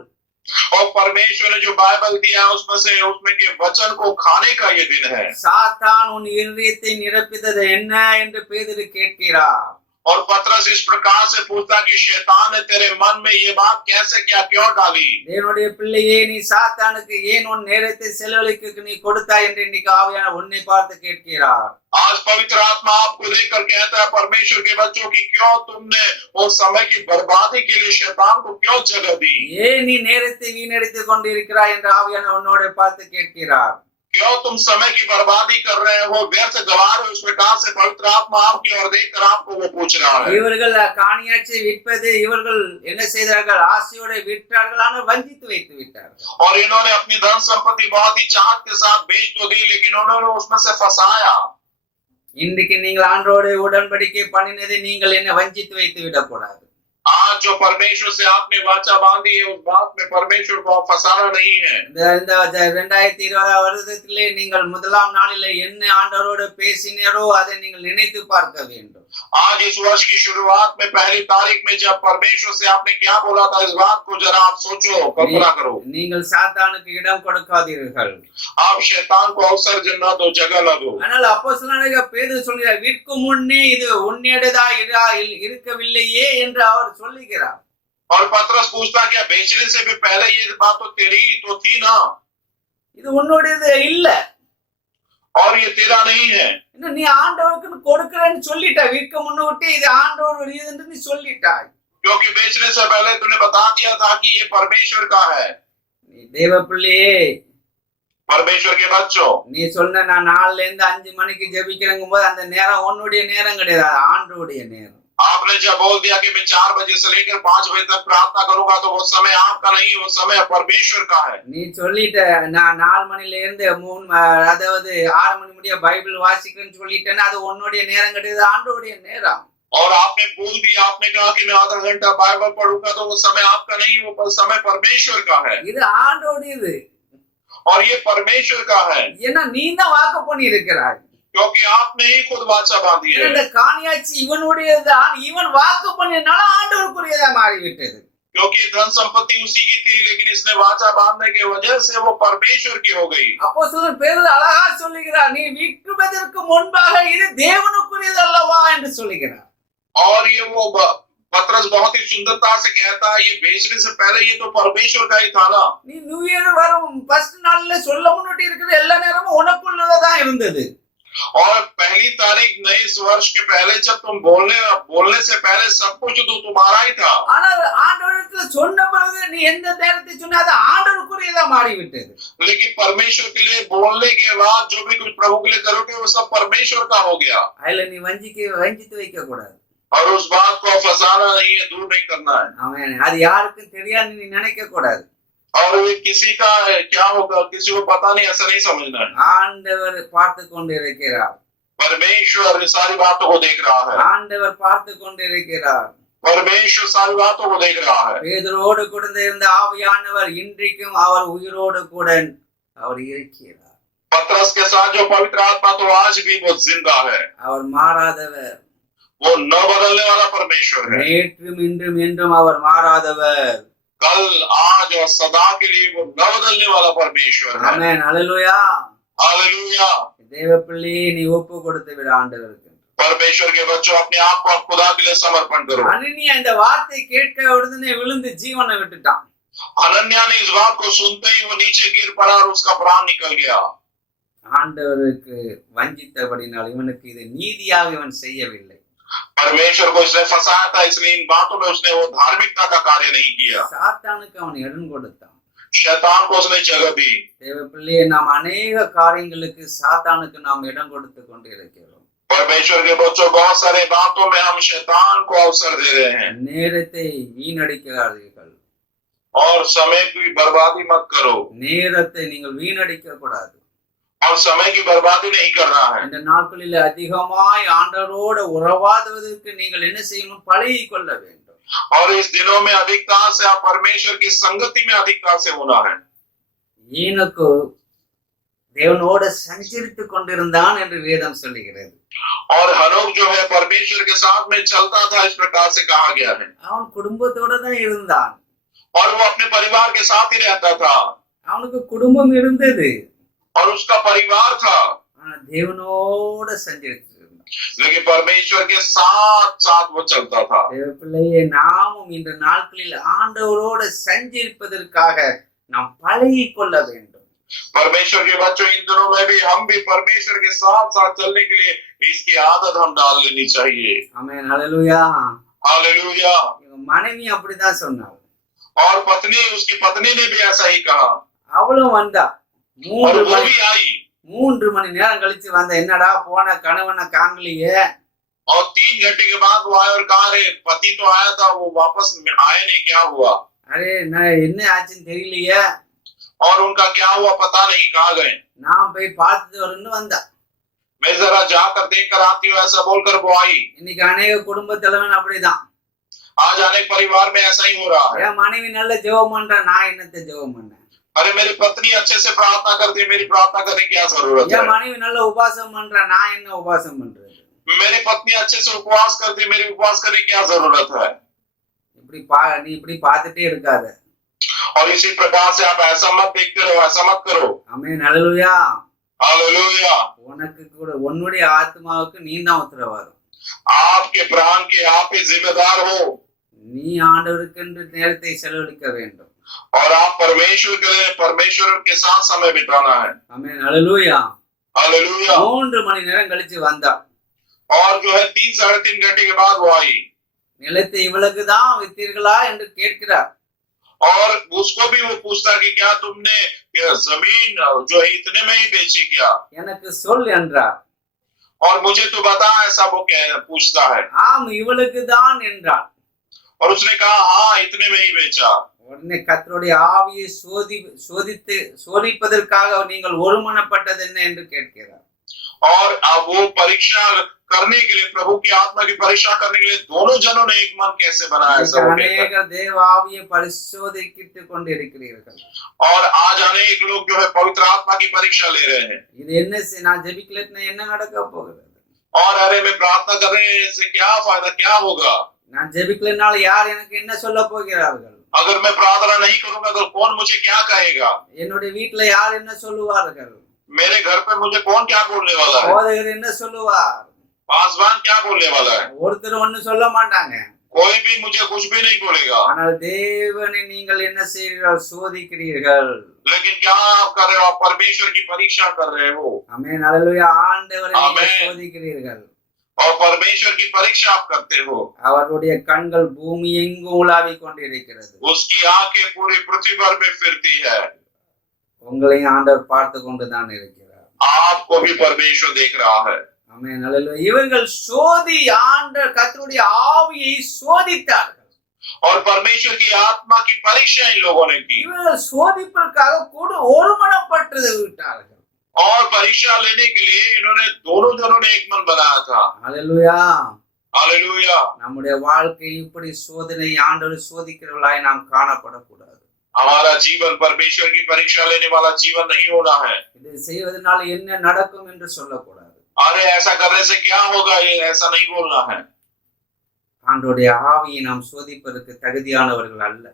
और परमेश्वर ने जो बाइबल दिया उसमें के वचन को खाने का ये दिन है। சாத்தான் உன் இருதயத்தை நிரப்பித்தது என்ன என்று பேதுரு கேட்கிறார். और पतरस इस प्रकार से पूछता कि शैतान ने तेरे मन में ये बात कैसे क्या क्यों डाली। தேவனுடைய பிள்ளையே, நீ சாத்தானுக்கு ஏன் உன் நேரத்தை செலவழிக்க நீ கொடுத்தாய் என்று இன்னைக்கு ஆவியானவர் உன்னை பார்த்து கேட்கிறார். आज पवित्र आत्मा आपको लेकर कहता है परमेश्वर के बच्चों की क्यों तुमने उस समय की बर्बादी के लिए शैतान को क्यों जगह दी। ஏன் நீ நேரத்தை வீணடித்துக் கொண்டிருக்கிறாய் என்று ஆவியானவர் உன்னோட பார்த்து கேட்கிறார். क्यों तुम समय की बर्बादी कर रहे हो, व्यर्थ गवा रहे हो। उस प्रकार से पवित्र आत्मा आपकी ओर देखकर आपको वो पूछ रहा है। இவர்கள் காணியாட்சி விற்பது, இவர்கள் என்ன செய்தார்கள்? ஆசையோட விற்றார்கள், ஆனால் வஞ்சித்து வைத்து விட்டார்கள். और इन्होंने अपनी धन संपत्ति बहुत ही चाहत के साथ बेच तो दी, लेकिन उन्होंने उसमें से फंसाया। இன்றைக்கு நீங்கள் ஆண்டவரோடு உடன்படிக்கை பண்ணினதை நீங்கள் என்ன வஞ்சித்து வைத்து விடக்கூடாது. आज जो परमेश्वर से आपने वाचा बांधी है उस बात में परमेश्वर को फंसाना नहीं है। இந்த 2020 வருடத்திலே நீங்கள் முதலாம் நாளிலே என்ன ஆண்டவரோடு பேசினீரோ அதை நீங்கள் நினைத்து பார்க்க வேண்டும். आज इस वर्ष की शुरुआत में पहली तारीख में जब परमेश्वर से आपने क्या बोला था, इस बात को जरा आप सोचो, कल्पना करो। நீங்கள் சாத்தானுக்கு இடம் கொடுக்காதீர்கள். आप शैतान को अवसर न दो, जगह न दो। ஆனால் அப்போஸ்தலனாகிய பேதுரு சொல்கிறார், விற்கும் முன்னே இது உன்னிடதா இருக்கவில்லையே என்று அவர் சொல்லுகிறார். और पतरस पूछता क्या बेचने से भी पहले ये बात तो तेरी तो थी ना, இது உன்னுடையது இல்ல, और ये तेरा नहीं है। நீ ஆண்டவருக்கு கொடுக்கிறேன்னு சொல்லிட்டாய். விற்க முன்ன விட்டு இது ஆண்டவருடையது என்று நீ சொல்லிட்டாய். क्योंकि बेचने से पहले तूने बता दिया था कि ये परमेश्वर का है। நீ தேவ பிள்ளையே, परमेश्वर के बच्चों, நீ சொன்ன நான் 4 இருந்து 5 மணிக்கு ஜெபிக்கிறேங்கும் போது அந்த நேரம் உன்னுடைய நேரம் கிடையாது, ஆண்டவருடைய நேரம். आपने जब बोल दिया कि मैं 4 बजे से लेकर 5 बजे तक प्रार्थना करूंगा, तो वो समय आपका नहीं, वो समय परमेश्वर का है। நீ சொல்லிட்ட நான் 4 மணில இருந்து 6 மணி முடிய பைபிள் வாசிக்கிறேன்னு சொல்லிட்டேன்னா அது உன்னுடைய நேரம் கிடையாது, ஆண்டவருடைய நேரம். और आपने बोल दिया, आपने कहा कि मैं आधा घंटा बाइबल पढ़ूंगा, तो वो समय आपका नहीं, वो समय परमेश्वर का है। இது ஆண்டோடையது. और ये परमेश्वर का है, ஏன்னா நீ தான் வாக்கு பண்ணி இருக்கிறாய். क्योंकि आपने ही खुद वाचा बांधी है। இந்த காணியாட்சி இவனுடையதுதான், இவன் வாக்கு பண்ணினால ஆண்டவருக்குரியதா மாறிவிட்டது. क्योंकि धन संपत्ति उसी की थी, लेकिन इसने वाचा बांधने की वजह से वो परमेश्वर की हो गई। அப்போஸ்தலன் பேதுரு அழகா சொல்லுகிறார், நீ விற்குவதற்கு முன்பாக இது தேவனுக்குரியது அல்லவா என்று சொல்லுகிறார். और ये वो पत्रस बहुत ही सुंदरता से कहता है, ये बेचने से पहले ये तो परमेश्वर का ही था ना। நீ நியூ இயர் வரும் ஃபர்ஸ்ட் நாள்ல சொல்ல முன்னாடி இருக்கிற எல்லா நேரமும் உனக்குள்ளதா இருந்தது. और पहली तारीख नए वर्ष के पहले जब तुम बोलने से पहले सब कुछ तो तुम्हारा ही था। ஆனால் ஆண்டவரிடத்துல சொன்ன பிறகு நீ எந்த நேரத்தை சொன்னா அது ஆண்டவருக்குரியதா மாறிவிட்டது. लेकिन परमेश्वर के लिए बोलने के बाद जो भी कुछ प्रभु के लिए करोगे वो सब परमेश्वर का हो गया। அதுல நீ வஞ்சித்து வைக்க கூடாது. और उस बात को फसाना नहीं है, दूर नहीं करना है। ஆமென். அது யாருக்கும் தெரியாதுன்னு நீ நினைக்க கூடாது. और ये किसी का क्या होगा, किसी को पता नहीं, ऐसा नहीं समझना है। ஆண்டவர் பார்த்து கொண்டிருக்கிறார். परमेश्वर सारी बातों को देख रहा है। ஆண்டவர் பார்த்து கொண்டிருக்கிறார். परमेश्वर सारी बातों को देख रहा है। பேதுருவோடு கூட இருந்த ஆவியானவர் இன்றைக்கும் அவர் உயிரோடு கூட அவர் இருக்கிறார். पतरस के साथ जो पवित्र आत्मा तो आज भी वो जिंदा है। அவர் माराதவர். वो न बदलने वाला परमेश्वर है। நேற்றும் இன்றும் என்றும் அவர் மாறாதவர். कल आज और सदा के लिए वो न बदलने वाला परमेश्वर है। ஆமென். ஹalleluya. हालेलुया। தேவ பிள்ளையே நீ ஒப்பு கொடுத்து விடு ஆண்டவருக்கு. परमेश्वर के बच्चों, अपने आप को खुदा के लिए समर्पण करो। அனனியா இந்த வார்த்தை கேட்க உடனே விழுந்து ஜீவனை விட்டுட்டான். अनन्या ने इस बात को सुनते ही वो नीचे गिर पड़ा और उसका प्राण निकल गया। ஆண்டவருக்கு வஞ்சித்தபடினால் இவனுக்கு இது நீதியாக இவன் செய்யவில்லை. परमेश्वर को इसने फंसाया था, इसलिए इन बातों में उसने वो धार्मिकता का कार्य नहीं किया। சாத்தானுக்கு அவன் இடம் கொடுத்தான். शैतान को उसने जगह दी। தேவ பிள்ளையே நாம் அநேக காரியங்களுக்கு சாத்தானுக்கு நாம் இடம் கொடுத்து கொண்டு இருக்கிறோம். परमेश्वर के बच्चों, बहुत सारे बातों में हम शैतान को अवसर दे रहे हैं। நேரத்தை வீணடிக்காதீர்கள். और समय की बर्बादी मत करो। நேரத்தை நீங்கள் வீணடிக்க கூடாது. और समय की बर्बादी नहीं करना है। இந்த நாட்களில் அதிகமாய் ஆண்டவரோடு உறவாடுவதற்கு நீங்கள் என்ன செய்யணும்? பழகிக் கொள்ள வேண்டும். और इस दिनों में अधिकता से आप परमेश्वर की संगति में अधिकता से होना है। ஈனோக்கு தேவனோடு சஞ்சரித்துக் கொண்டிருந்தான் என்று வேதம் சொல்லுகிறது. और हनोक जो है परमेश्वर के साथ में चलता था, इस प्रकार से कहा गया है। அவன் குடும்பத்தோட தான் இருந்தான். और वो अपने परिवार के साथ ही रहता था। அவனுக்கு குடும்பம் இருந்தது. और उसका परिवार था। ஆனா தேவனோடு சஞ்சரித்து இருந்தான். लेकिन परमेश्वर के साथ साथ वो चलता था। தேவ பிள்ளையே, நாமும் இந்த நாட்களில் ஆண்டவரோடு சஞ்சரிப்பதற்காக நாம் பழகிக் கொள்ள வேண்டும். परमेश्वर के बच्चों, इन दिनों में भी हम भी परमेश्वर के साथ साथ चलने के लिए इसकी आदत हम डाल लेनी चाहिए। ஆமென். ஹalleluya. हालेलुया। மனைவி அப்படிதான் சொன்னாள். और पत्नी, उसकी पत्नी ने भी ऐसा ही कहा। அவளும் வந்தா. और वो भी आई। 3 மணி நேரம் கழிச்சு வந்த, என்னடா போன கணவனை காங்கலையே. और 3 घंटे के बाद वो आए और कहा, अरे पति तो आया था, वो वापस आए नहीं, क्या हुआ? அரே நான் என்ன ஆச்சுன்னு தெரியலையே. और उनका क्या हुआ पता नहीं, कहाँ गए? நான் போய் பார்த்துட்டு வரேன்னு வந்தா. मैं जरा जाकर देख कर आती हूँ, ऐसा बोलकर वो आई। இன்னைக்கு அநேக குடும்ப தலைவன் அப்படிதான். आज अनेक परिवार में ऐसा ही हो रहा है। என் மனைவி நல்ல ஜெபம் பண்றா, நான் என்னத்தை ஜெபம் பண்ணேன்? अरे मेरी पत्नी अच्छे से प्रार्थना करती है, मेरी प्रार्थना करने की क्या जरूरत है? என் மனைவி நல்ல உபாசம் பண்றா, நான் என்ன உபாசம் பண்றது? मेरी पत्नी अच्छे से उपवास करती है, मेरी उपवास करने की क्या जरूरत है? நீ இப்படி பார்த்துட்டே இருக்காத. और इसी प्रकार से आप ऐसा मत देखते रहो, ऐसा मत करो। ஆமென். ஹalleluya. हालेलुया। உனக்கு கூட உன்னுடைய ஆத்மாவுக்கு நீ தான் உத்தரவாதம். आपके प्राण के आप ही जिम्मेदार हो। நீ ஆண்டவருக்கென்று நேரத்தை செலவழிக்க வேண்டும். और आप परमेश्वर के लिए परमेश्वर के साथ समय बिताना है। ஆமென். ஹalleluya. हालेलुया। 3 மணி நேரம் கழிச்சு வந்தா. और जो है 3-3.5 घंटे के बाद वो आई। நிலத்தை இவளுக்கு தான் வித்தீர்களா என்று கேட்கிறார். और उसको भी वो पूछता कि क्या तुमने जमीन जो है इतने में ही बेची क्या? எனக்கு சொல் என்றார். और मुझे तो बता, ऐसा वो पूछता है। ஆம் இவளுக்கு தான் என்றார். और उसने कहा, हाँ इतने में ही बेचा। உடனே கர்த்தருடைய ஆவியை சோதிப்பதற்காக நீங்கள் ஒருமனப்பட்டது என்ன என்று கேட்கிறார். और अब वो परीक्षा करने के लिए, प्रभु की आत्मा की परीक्षा करने के लिए दोनों जनों ने एक मन कैसे बनाया, ऐसा वो कहता है। அநேகர் தேவ ஆவியை பரிசோதித்துக் கொண்டிருக்கிறீர்கள். और आज अनेक लोग जो है पवित्र आत्मा की परीक्षा ले रहे हैं, இது என்ன நான் ஜெபிக்கலன்னா என்ன நடக்க போகிறது? और अरे मैं प्रार्थना कर रहे हैं, इससे क्या फायदा, क्या होगा? நான் ஜெபிக்கலனால யார் எனக்கு என்ன சொல்ல போகிறார்கள்? अगर मैं प्रार्थना नहीं करूंगा तो कौन मुझे क्या कहेगा? என்னுடைய வீட்ல யார் என்ன சொல்லுவார்கள்? मेरे घर पे मुझे कौन क्या बोलने वाला है? போதகர் என்ன சொல்லுவார்? पासवान क्या बोलने वाला है? ஒருத்தர் ஒண்ணும் சொல்ல மாட்டாங்க. कोई भी मुझे कुछ भी नहीं बोलेगा। ஆனால் தேவனை நீங்கள் என்ன செய்கிறீர்கள்? சோதிக்கிறீர்கள். लेकिन क्या आप कर रहे हो? आप परमेश्वर की परीक्षा कर रहे हो। ஆமென், ஹல்லேலூயா. ஆண்டவரை நீங்கள் ஆமென். சோதிக்கிறீர்கள். और परमेश्वर की परीक्षा आप करते हो। அவருடைய கண்கள் பூமி எங்கும் உலாவிக் கொண்டிருக்கிறது. उसकी आंखें पूरी पृथ्वी भर में फिरती है। உங்களையும் ஆண்டவர் பார்த்து கொண்டுதான் இருக்கிறார். आपको भी परमेश्वर देख रहा है। ஆமென், ஹல்லேலூயா. இவர்கள் ஆண்டவர் கர்த்தருடைய ஆவியை சோதித்தார்கள். और परमेश्वर की आत्मा की परीक्षा इन लोगों ने की, இவர்கள் சோதிப்பதற்காக கூட ஒருமனப்பட்டு விட்டார்கள். और परीक्षा लेने के लिए इन्होंने दोनों जनों ने एक मन बनाया था। ஹல்லேலூயா. हालेलुया। நம்முடைய வாழ்க்கை இப்படி சோதனை ஆண்டவர் சோதிக்கிறவர்களாய் நாம் காணப்படக்கூடாது. हमारा जीवन परमेश्वर की परीक्षा लेने वाला जीवन नहीं होना है। இதை செய்வதனால என்ன நடக்கும் என்று சொல்லக்கூடாது. अरे ऐसा करने से क्या होगा, ये ऐसा नहीं बोलना है। ஆண்டவருடைய ஆவியை நாம் சோதிப்பதற்கு தகுதியானவர்கள் அல்ல.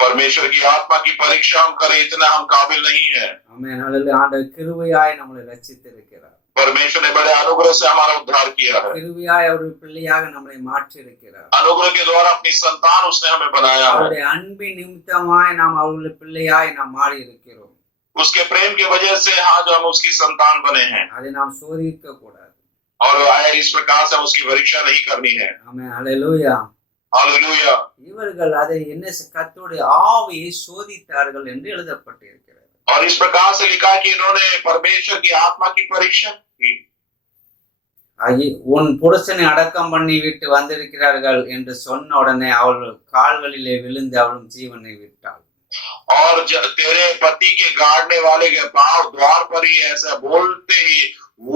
परमेश्वर की आत्मा की परीक्षा हम करें इतना हम काबिल नहीं है। ஆமென், ஹல்லேலூயா. ஆண்டவர் கிருபையாய் நம்மளை ரட்சித்திருக்கிறார். परमेश्वर ने बड़े अनुग्रह से हमारा उद्धार किया है। கிருபையாய் அவருடைய பிள்ளையாக நம்மளை மாற்றி இருக்கிறார். अनुग्रह के द्वारा अपनी संतान उसने हमें बनाया है। அவருடைய அன்பின் நிமித்தமாய் நாம் அவருடைய பிள்ளையாய் நாம் மாறி இருக்கிறோம். उसके प्रेम की वजह से आज हम उसकी संतान बने हैं, அதை நாம் சோதிக்க கூடாது. और इस प्रकार से उसकी परीक्षा नहीं करनी है। ஆமென், ஹல்லேலூயா. हालेलुया। இவர்கள் அதை என்ன கர்த்தருடைய ஆவியை சோதித்தார்கள் என்று எழுதப்பட்டிருக்கிறது. और इस प्रकार से लिखा कि इन्होंने परमेश्वर की आत्मा की परीक्षा की। உன் புருஷனை அடக்கம் பண்ணி விட்டு வந்திருக்கிறார்கள் என்று சொன்ன உடனே அவள் கால்களிலே விழுந்து அவளும் ஜீவனை விட்டாள். और तेरे पति के गाड़ने वाले के पांव द्वार पर ही ऐसा बोलते ही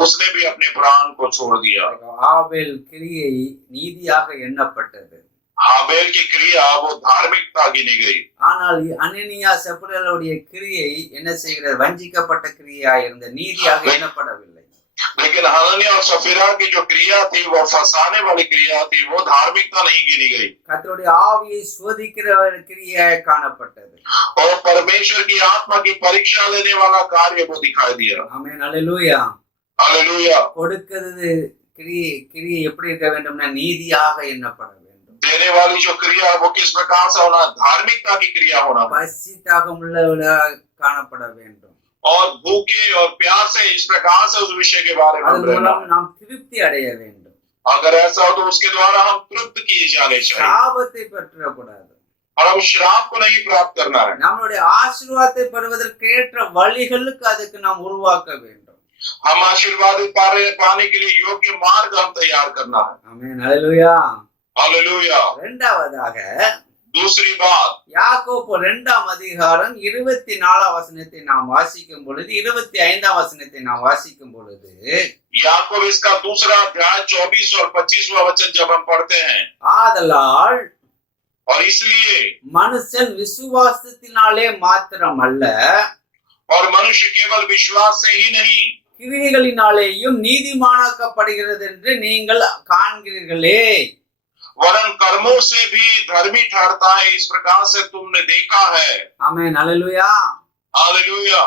उसने भी अपने प्राण को छोड़ दिया। ஆபேல் கிரியை நீதியாக எண்ணப்பட்டது. हाबेल की क्रिया वो धार्मिकता गिनी गई। ஆனால் அனனியா செப்பரேலுடைய கிரியை என்ன செய்கிறது? வஞ்சிக்கப்பட்ட கிரியா இருந்த நீதியாக எண்ணப்படவில்லை. लेकिन हनन्याह और सफीरा की जो क्रिया थी वो फंसाने वाली क्रिया थी, वो धार्मिकता नहीं गिनी गई। கர்த்தருடைய ஆவியை சோதிக்கிற கிரியாய் காணப்பட்டது. और परमेश्वर की आत्मा की परीक्षा लेने वाला कार्य वो दिखाई दिया। ஆமென், ஹல்லேலூயா. हालेलुया। கொடுக்கிறது கிரியை எப்படி இருக்க வேண்டும்னா நீதியாக எண்ணப்பட வேண்டும். देने वाली जो क्रिया वो किस प्रकार से होना, धार्मिकता की क्रिया होना, பசித்தாகம் உள்ளவர்களாக காணப்பட வேண்டும். और भूखे और प्यासे इस प्रकार से उस विषय के बारे में அதன் रहना। மூலம் நாம் திருப்தி அடைய வேண்டும். अगर ऐसा हो तो उसके द्वारा हम तृप्त किए जाने चाहिए, சாபத்தை பெற்றக்கூடாது. और हम श्राप को नहीं प्राप्त करना है। நம்மளுடைய ஆசீர்வாதத்தை பெறுவதற்கேற்ற வழிகளுக்கு அதுக்கு நாம் உருவாக்க வேண்டும். हम आशीर्वाद पाने के लिए योग्य मार्ग हम तैयार करना है। ஆமென், ஹல்லேலூயா. हालेलुया। இரண்டாவதாக दूसरी बात, யாக்கோபு 2ஆம் அதிகாரம் 24ஆம் வசனத்தை நாம் வாசிக்கும் பொழுது 25ஆம் வசனத்தை நாம் வாசிக்கும் பொழுது याकूब इसका दूसरा अध्याय 24 और 25वां वचन जब हम पढ़ते हैं, ஆதலால் और इसलिए மனுஷன் விசுவாசத்தினாலே மாத்திரமல்ல और मनुष्य केवल विश्वास से ही नहीं கிரியைகளினாலேயும் நீதிமானாக்கப்படுகிறது என்று நீங்கள் காண்கிறீர்களே, वरन कर्मों से भी धर्मी ठहरता है, इस प्रकार से तुमने देखा है। ஆமென், ஹல்லேலூயா. हालेलुया।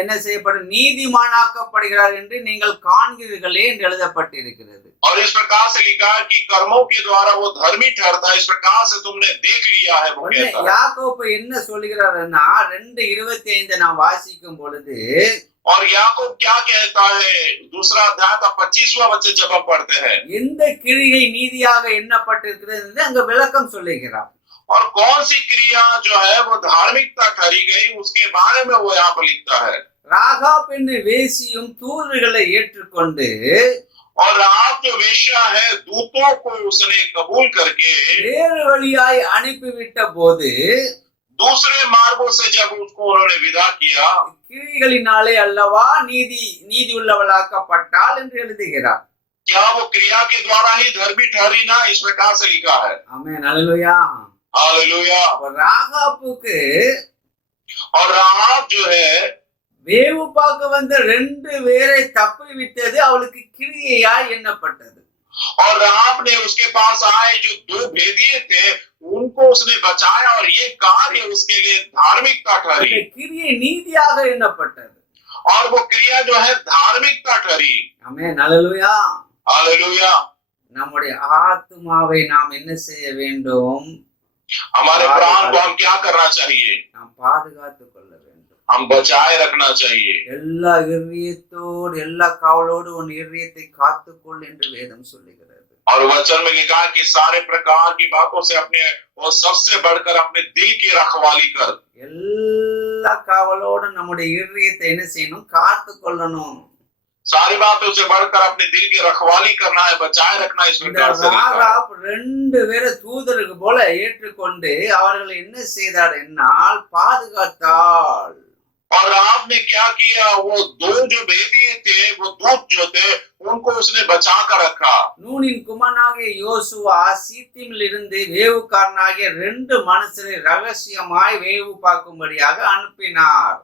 என்ன செய்யப்படும்? நீதிமானாக்கப்படுகிறார் என்று நீங்கள் காண்கிறீர்களே என்று எழுதப்பட்டிருக்கிறது. और इस प्रकार से लिखा है कि कर्मों के द्वारा वो धर्मी ठहरता है, इस प्रकार से तुमने देख लिया है, वो कहता है। யாக்கோபு என்ன சொல்கிறாருன்னா 2:25 நாம் வாசிக்கும் பொழுது, और याकूब क्या कहता है, दूसरा अध्याय का 25वां वचन जब हम पढ़ते हैं, எந்த கிரியை நீதியாக எண்ணப்பட்டிருக்கிறது என்று அங்க விளக்கம் சொல்லுகிறார். और कौन सी क्रिया जो है वो धार्मिकता ठहरी गई, उसके बारे में वो यहाँ पर लिखता है। ராகாப் என்னும் வேசியும் தூதர்களை ஏற்றுக்கொண்டு और राहाब जो वेश्या है, दूतों को उसने कबूल करके வேறு வழியாய் அனுப்பிவிட்ட போது दूसरे मार्गों से जब उसको उन्होंने विदा किया, கிரியைகளினாலே அல்லவா நீதி உள்ளவளாக்கப்பட்டாள் என்று எழுதுகிறார். क्या वो क्रिया के द्वारा ही धर्मी ठहरी ना? इस प्रकार से लिखा है। ஆமென், அல்லேலூயா. हालेलुया। ராகாப்புக்கு और राहाब जो है, வேவு பார்க்க வந்த 2 பேரை தப்பி விட்டது அவளுக்கு கிரியையா எண்ணப்பட்டது. और राहाब ने उसके पास आए जो 2 भेदिए थे, उनको उसने बचाया और ये कार्य उसके लिए धार्मिकता ठहरी। அந்த கிரியை நீதியாக எண்ணப்பட்டது. और वो क्रिया जो है धार्मिकता ठहरी। ஆமென், அல்லேலூயா. हालेलुया। நம்முடைய ஆத்துமாவை நாம் என்ன செய்ய வேண்டும்? हमारे प्राण को हम क्या करना चाहिए? நாம் பாதுகாத்துக் கொள்ள வேண்டும். हम बचाए रखना चाहिए। எல்லா இதயத்தோடு எல்லா காவலோடு உன் இதயத்தை காத்துக்கொள் என்று வேதம் சொல்லுகிறது. और वचन में लिखा कि सारे प्रकार की बातों से अपने और सबसे बढ़कर अपने दिल की रखवाली कर। எல்லா காவலோடு நம்முடைய இதயத்தை என்ன செய்யணும்? காத்துக்கொள்ளணும். सारी बातों से बढ़कर अपने दिल की रखवाली करना है, बचाए रखना। इस இந்த प्रकार से लिखा है। ராகாப் 2 பேரை தூதருக்கு போல ஏற்றுக்கொண்டு அவர்களை என்ன செய்தார் என்னால் பாதுகாத்தாள். और आपने क्या किया? वो 2 जो भेदिए थे, वो दूत जो थे, उनको उसने बचा कर रखा। நூனின் குமாரனாகிய யோசுவா சீத்திமிலிருந்து வேவுக்காரனாகிய 2 மனுஷரை ரகசியமாய் வேவு பார்க்கும்படியாக அனுப்பினார்.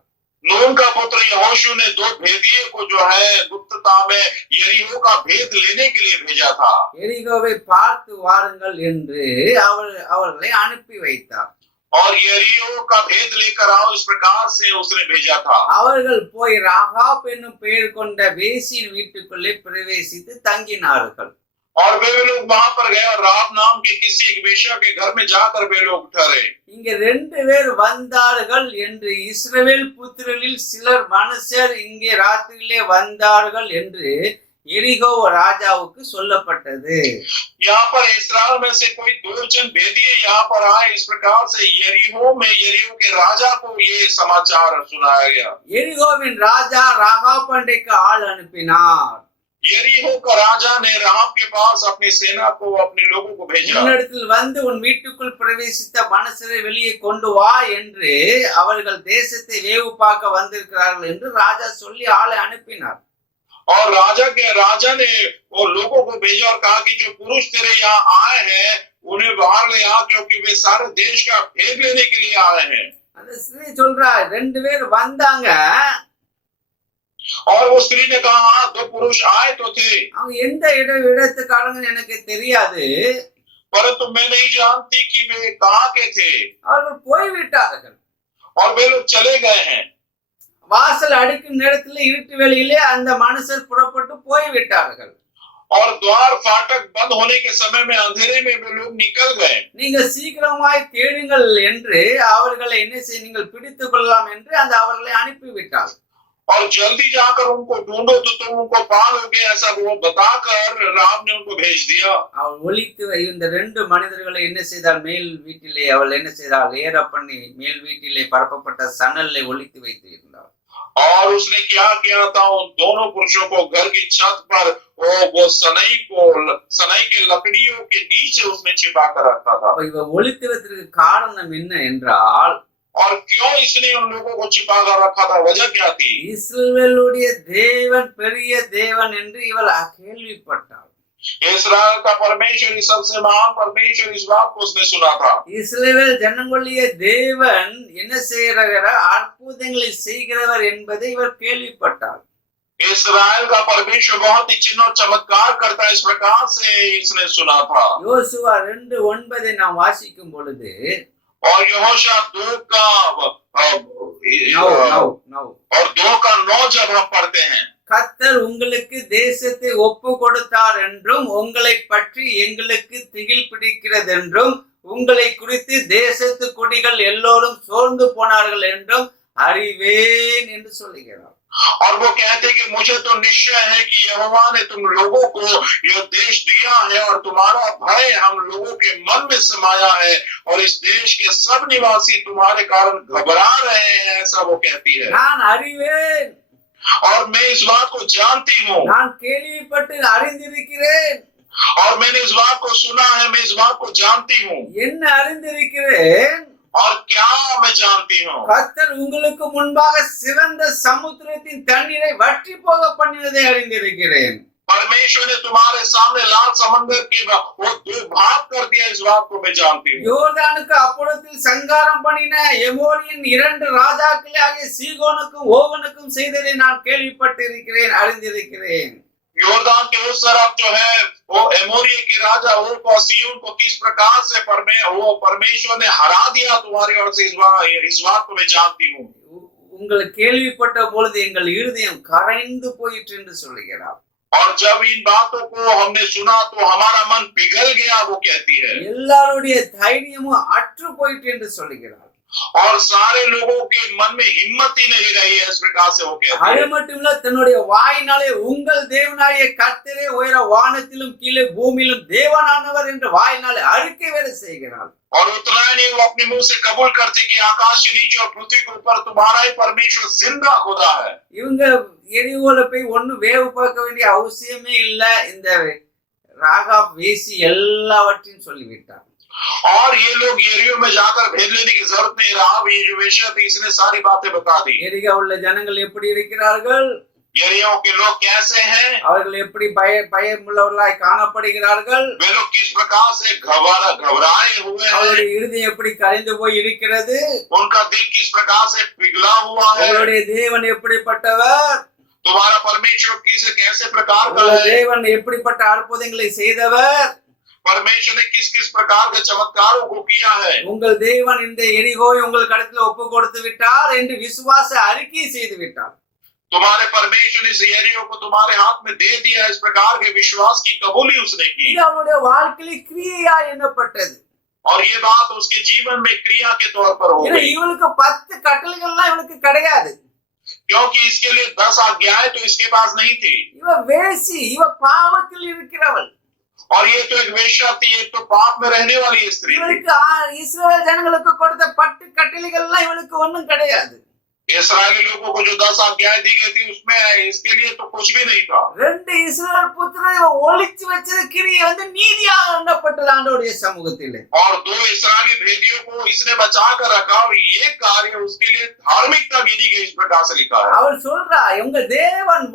नून का पुत्र यहोशू ने 2 भेदिए को जो है गुप्तता में यरीहो का भेद लेने के लिए भेजा था। எரிகோவை பார்த்து வாருங்கள் என்று அவர்களை அனுப்பி வைத்தார். और यरीहो का भेद लेकर आओ, इस प्रकार से उसने भेजा था। அவர்கள் போய் ராகாப் என்னும் பெயர் கொண்ட வேசியின் வீட்டுக்குள்ளே பிரவேசித்து தங்கினார்கள். और वे लोग वहां पर गए और राहाब नाम के किसी एक वेश्या के घर में जाकर वे लोग ठहरे। இங்க 2 பேர் வந்தார்கள் என்று இஸ்ரவேல் புத்திரரில் சிலர் மனுஷர் இங்கே ராத்திரியிலே வந்தார்கள் என்று எரிகோ ராஜாவுக்கு சொல்லப்பட்டது. यहाँ पर इस्राएल में से कोई 2 जन भेदिए यहाँ पर आए। इस प्रकार से यरीहो के राजा को ये समाचार सुनाया गया। எரிகோவின் ராஜா ராகாப் பண்டைக்கு ஆள் அனுப்பினார். यरीहो का राजा ने राहाब के पास अपनी सेना को, अपने लोगों को भेजा। உன்னிடத்தில் வந்து உன் வீட்டுக்குள் பிரவேசித்த மனுஷரை வெளியே கொண்டு வா என்று அவர்கள் தேசத்தை வேவு பார்க்க வந்திருக்கிறார்கள் என்று ராஜா சொல்லி ஆளை அனுப்பினார். और राजा ने वो लोगों को भेजा और कहा कि जो पुरुष तेरे यहाँ आए हैं उन्हें बाहर ले आ, क्योंकि वे सारे देश का भेद लेने के लिए आए हैं। அந்த ஸ்திரீ சொல்றா 2 பேர் வந்தாங்க. और वो स्त्री ने कहा, हाँ 2 पुरुष आए तो थे, அவங்க எந்த இடத்துக்காரங்க எனக்கு தெரியாது. परंतु मैं नहीं जानती कि वे कहाँ के थे। அவர்கள் போய்விட்டார்கள். और वे लोग चले गए हैं। வாசல் அடிக்கும் நேரத்துல இருட்டு வெளியிலே அந்த மனுஷர் புறப்பட்டு போய்விட்டார்கள். और द्वार फाटक बंद होने के समय में अंधेरे में वे लोग निकल गए। நீங்க சீக்கிரமாய் தேடுங்கள் என்று அவர்களை என்ன செய்ய நீங்கள் பிடித்துக் கொள்ளலாம் என்று அந்த அவர்களை அனுப்பிவிட்டார். और जल्दी जाकर उनको ढूंढो तो तुम उनको पालोगे, ऐसा वो बताकर राम ने उनको भेज दिया। அவள் ஒளித்து இந்த 2 மனிதர்களை என்ன செய்தால் மேல் வீட்டிலே அவள் என்ன செய்தால் ஏற பண்ணி மேல் வீட்டிலே பரப்பப்பட்ட சணலை ஒளித்து வைத்து இருந்தாள். और उसने क्या किया था? उन दोनों पुरुषों को घर की छत पर वो सनई के लकड़ियों के नीचे उसने छिपा कर रखा था। இவ ஒளித்துவதற்கு காரணம் என்ன என்றால், और क्यों इसने उन लोगों को छिपा कर रखा था? वजह क्या थी? இஸ்ரவேலுடைய தேவன் பெரிய தேவன் என்று இவள் கேள்விப்பட்டாள். इस्राएल का परमेश्वर सबसे महान परमेश्वर, इस बात को उसने सुना था। இஸ்ரவேல் ஜனங்களுடைய தேவன் என்ன செய்கிறார்? அற்புதங்களை செய்கிறவர் என்பதை இவர் கேள்விப்பட்டாள். इस्राएल का परमेश्वर बहुत ही चिन्ह और चमत्कार करता है, इस प्रकार से इसने सुना था। யோசுவா 2:9 நாம் வாசிக்கும் பொழுது, और यहोशू 2 का 9 जब हम पढ़ते हैं, கர்த்தர் உங்களுக்கு தேசத்தை ஒப்பு கொடுத்தார் என்றும் உங்களை பற்றி எங்களுக்கு திகில் பிடிக்கிறது என்றும் உங்களை குறித்து தேசத்து குடிகள் எல்லோரும் சோர்ந்து போனார்கள் என்றும் அறிவேன் என்று சொல்லுகிறார். और वो कहते कि मुझे तो निश्चय है कि यहोवा ने तुम लोगों को यह देश दिया है और तुम्हारा भय हम लोगों के मन में समाया है और इस देश के सब निवासी तुम्हारे कारण घबरा रहे हैं, ऐसा वो कहती है। நான் அறிவேன், और मैं इस बात को जानती हूँ, நான் கேள்விப்பட்டு அறிந்திருக்கிறேன், और मैंने इस बात को सुना है, मैं इस बात को जानती हूँ। என்ன அறிந்திருக்கிறேன்? और क्या मैं हूँ। கர்த்தர் உங்களுக்கு முன்பாக சிவந்த சமுத்திரத்தின் தண்ணீரை வற்றி போக பண்ணினதை அறிந்திருக்கிறேன். परमेश्वर ने तुम्हारे सामने लाल समंदर के वो दो भाग कर दिया, इस बात को मैं जानती हूँ। யோர்தானுக்கு அப்புறத்தில் சங்காரம் பண்ணின எமோரியின் 2 ராஜாக்களாகிய சீகோனுக்கும் ஓகனுக்கும் செய்ததை நான் கேள்விப்பட்டிருக்கிறேன், அறிந்திருக்கிறேன். योरदान के उस तरफ जो है वो एमोरिया के राजा ओग और सिय्योन को किस प्रकार से परमेश्वर ने हरा दिया तुम्हारी ओर से, इस बात को मैं जानती हूँ। உங்களை கேள்விப்பட்ட பொழுது எங்கள் இருதயம் கரைந்து போயிற்று என்று சொல்லுகிறார். और जब इन बातों को हमने सुना तो हमारा मन पिघल गया, वो कहती है। எல்லாருடைய தைரியமும் அற்று போயிற்று என்று சொல்லுகிறார். और सारे लोगों के मन में हिम्मत ही नहीं रही है, इस प्रकार से वो कहती அது है। மட்டுமல்ல, தன்னுடைய வாயினாலே உங்கள் தேவனாகிய கர்த்தரே உயர வானத்திலும் கீழே பூமியிலும் தேவனானவர் என்று வாயினாலே அறிக்கை வேற செய்கிறார். और उतना ही नहीं, वो अपने मुंह से कबूल करते कि आकाश के नीचे और पृथ्वी के ऊपर तुम्हारा ही परमेश्वर जिंदा खुदा है। இவங்க எரிவோல போய் ஒண்ணு வேவு பார்க்க வேண்டிய அவசியமே இல்ல. இந்த ராகாப் வேசி எல்லாவற்றையும் சொல்லிவிட்டார். और ये लोग यरीहो में जाकर भेद लेने की जरूरत नहीं रहा, ये जो वेश्या थी इसने सारी बातें बता दी। எரிகா உள்ள ஜனங்கள் எப்படி இருக்கிறார்கள், यरीहो के लोग कैसे हैं, அவர்கள் எப்படி பயமுள்ளவர்களாய் காணப்படுகிறார்கள், वे लोग किस प्रकार से घबराए हुए हैं, அவருடைய இருதயம் எப்படி கரைந்து போய் இருக்கிறது, उनका दिल किस प्रकार से पिघला हुआ है, அவருடைய தேவன் எப்படிப்பட்டவர், तुम्हारा परमेश्वर कैसे प्रकार का உங்கள் है, தேவன் எப்படிப்பட்ட அற்புதங்களை செய்தவர், परमेश्वर ने किस किस प्रकार के चमत्कारों को किया है, உங்கள் தேவன் இந்த எரிகோவை உங்கள் கடத்தில் ஒப்பு கொடுத்து விட்டார் என்று விசுவாச அறிக்கை செய்து விட்டார். तुम्हारे परमेश्वर ने इस यरीहो को तुम्हारे हाथ में दे दिया, इस प्रकार के विश्वास की कबूली उसने की। இது அவருடைய வாழ்க்கையில கிரியா எண்ணப்பட்டது. और ये बात उसके जीवन में क्रिया के तौर पर हो गई, இவளுக்கு 10 கட்டளைகள்லாம் இவளுக்கு கிடையாது. क्योंकि इसके लिए 10 आज्ञाएं तो इसके पास नहीं थी। இவ வேசி, இவ பாவத்தில் இருக்கிறவள். और ये तो एक वेश्या थी, एक तो पाप में रहने वाली स्त्री थी। இவளுக்கு இஸ்ரவேல் ஜனங்களுக்கு கொடுத்த 10 கட்டளைகள்லாம் இவளுக்கு ஒண்ணும் கிடையாது. इस्राएली लोगों को जो 10 आज्ञाएं दी गई थी उसमें इसके लिए तो कुछ भी नहीं था। 2 இஸ்ரவேல் புத்திரரை இவ ஒளிச்சு வச்ச கிரியை நீதியாக எண்ணப்பட்டது ஆண்டவருடைய சமூகத்திலே. और 2 इस्राएली भेदियों को इसने बचा कर रखा और ये कार्य उसके लिए धार्मिकता गिनी गई, इस प्रकार से लिखा है। அவள் சொல்றா, உங்க தேவன்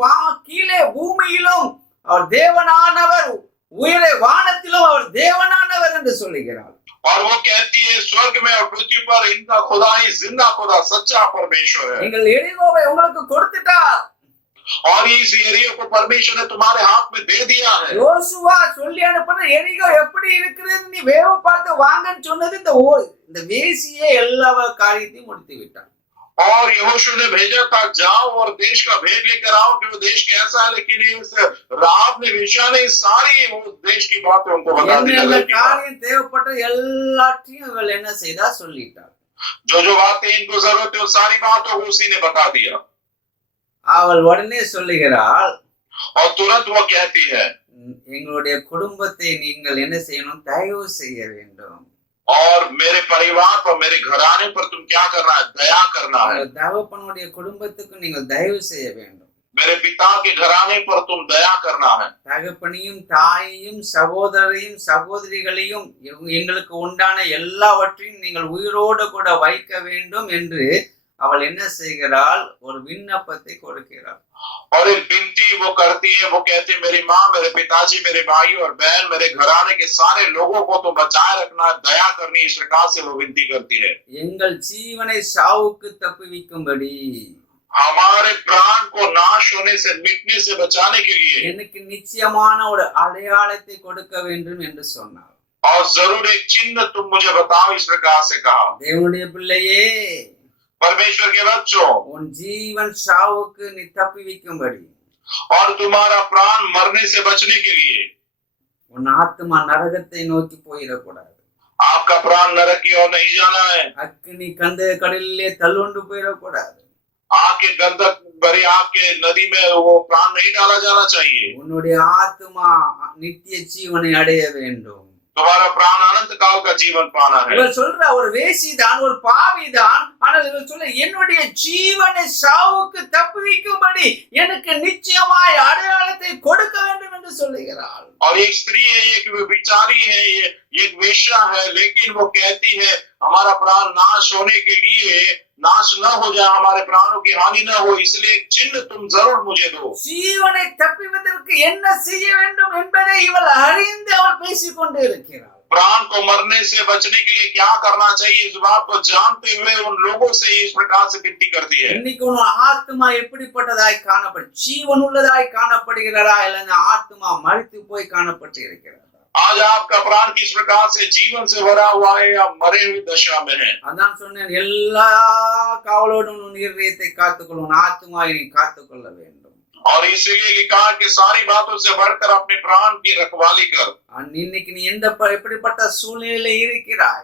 கீழே பூமியிலும் அவர் தேவனானவர், உயரே வானத்திலும் அவர் தேவனானவர் என்று சொல்லுகிறார். और वो कहती है स्वर्ग में और पृथ्वी पर इनका खुदा ही जिंदा खुदा सच्चा परमेश्वर है। நீங்கள் எரிகோவை உங்களுக்கு கொடுத்துட்டார். और इस यरीहो को परमेश्वर ने तुम्हारे हाथ में दे दिया है। யோசுவா சொல்லி அனுப்புன எரிகோ எப்படி இருக்கிறது நீ வேவு பார்த்து வாங்கன்னு சொன்னது இந்த வேசியே எல்லா காரியத்தையும் முடித்து விட்டார். और यहोशू ने भेजा था जाओ और देश का भेद लेकर आओ कि वो देश कैसा है, लेकिन इस राहब ने वेश्या ने सारी वो देश की बातें उनको बता दी। காரியம் தேவைப்பட்ட எல்லாத்தையும் இவள் என்ன செய்தா சொல்லிட்டார். जो जो बातें इनको जरूरत है वो सारी बातों को उसी ने बता दिया। அவள் उடனே சொல்லுகிறாள், और तुरंत वो कहती है எங்களுடைய குடும்பத்தை நீங்கள் என்ன செய்யணும், தயவு செய்ய வேண்டும். और मेरे परिवार पर मेरे घराने पर तुम क्या करना है, दया करना है। தகப்பனுடைய குடும்பத்துக்கு நீங்கள் தயவு செய்ய வேண்டும். मेरे पिता के घराने पर तुम दया करना है। தகப்பனையும் தாயையும் சகோதரையும் சகோதரிகளையும் எங்களுக்கு உண்டான எல்லாவற்றையும் நீங்கள் உயிரோடு கூட வைக்க வேண்டும் என்று அவள் என்ன செய்கிறாள், ஒரு விண்ணப்பத்தை கொடுக்கிறாள். और एक विनती वो करती है, वो कहती है मेरी माँ, मेरे पिताजी, मेरे भाई और बहन, मेरे घराने के सारे लोगों को तो बचाए रखना, दया करनी, इस प्रकार से वो विनती करती है। எங்கள் ஜீவனை சாவுக்கு தப்புவிக்கும்படி, हमारे प्राण को नाश होने से मिटने से बचाने के लिए எனக்கு நிச்சயமான ஒரு அடையாளத்தை கொடுக்க வேண்டும் என்று சொன்னார். और जरूर एक चिन्ह तुम मुझे बताओ, इस प्रकार से कहा। தேவனுடைய பிள்ளையே, परमेश्वर के बच्चों, உன் ஜீவன் சாவுக்கு நீ தப்புவிக்கும்படி, और तुम्हारा प्राण मरने से बचने के लिए, உன் ஆத்மா நரகத்தை நோக்கி போயிடக்கூடாது. आपका प्राण नरक की ओर नहीं जाना है। அக்கினி கந்த கடலிலே தள்ளுண்டு போயிடக்கூடாது. आग के गंधक भरी आग के नदी में वो प्राण नहीं डाला जाना चाहिए। உன்னுடைய ஆத்மா நித்திய ஜீவனை அடைய வேண்டும். तुम्हारा प्राण अनंत काल का जीवन पाना है। இவர் சொல்ற ஒரு வேசிதான், ஒரு பாவிதான், ஆனால் இவர் சொல்ல என்னுடைய ஜீவனை சாவுக்கு தப்புவிக்கும்படி எனக்கு நிச்சயமாய் அடையாளத்தை கொடுக்க வேண்டும் என்று சொல்லுகிறாள். और एक स्त्री है, एक विचारी है, एक वेश्या है, लेकिन वो कहती है हमारा प्राण नाश होने के लिए नाश न हो जाए, हमारे प्राणों की हानि न हो, इसलिए एक चिन्ह तुम जरूर मुझे दो। ஜீவனை தப்பிப்பதற்கு என்ன செய்ய வேண்டும் என்பதை இவள் அறிந்து அவள் பேசிக் கொண்டே இருக்கிறாள். प्राण को मरने से बचने के लिए क्या करना चाहिए, इस बात को जानते हुए उन लोगों से इस प्रकार से विनती करती है। இன்னைக்கு உன் ஆத்மா எப்படிப்பட்டதாய் காணப்படும்? ஜீவன் உள்ளதாய் காணப்படுகிறதா இல்ல அந்த ஆத்மா மரித்து போய் காணப்பட்டு இருக்கிறதா? आज आपका प्राण किस प्रकार से जीवन से भरा हुआ है या मरे हुई दशा में है? அதான் சொன்னேன், எல்லா காவலோடும் உன் இருதயத்தை காத்துக்கொள், உன் ஆத்மாவை நீ காத்துக்கொள்ள வேண்டும். और इसीलिए लिखा कि सारी बातों से बढ़कर अपने प्राण की रखवाली कर। இன்னைக்கு நீ எந்த எப்படிப்பட்ட சூழ்நிலையில இருக்கிறாய்?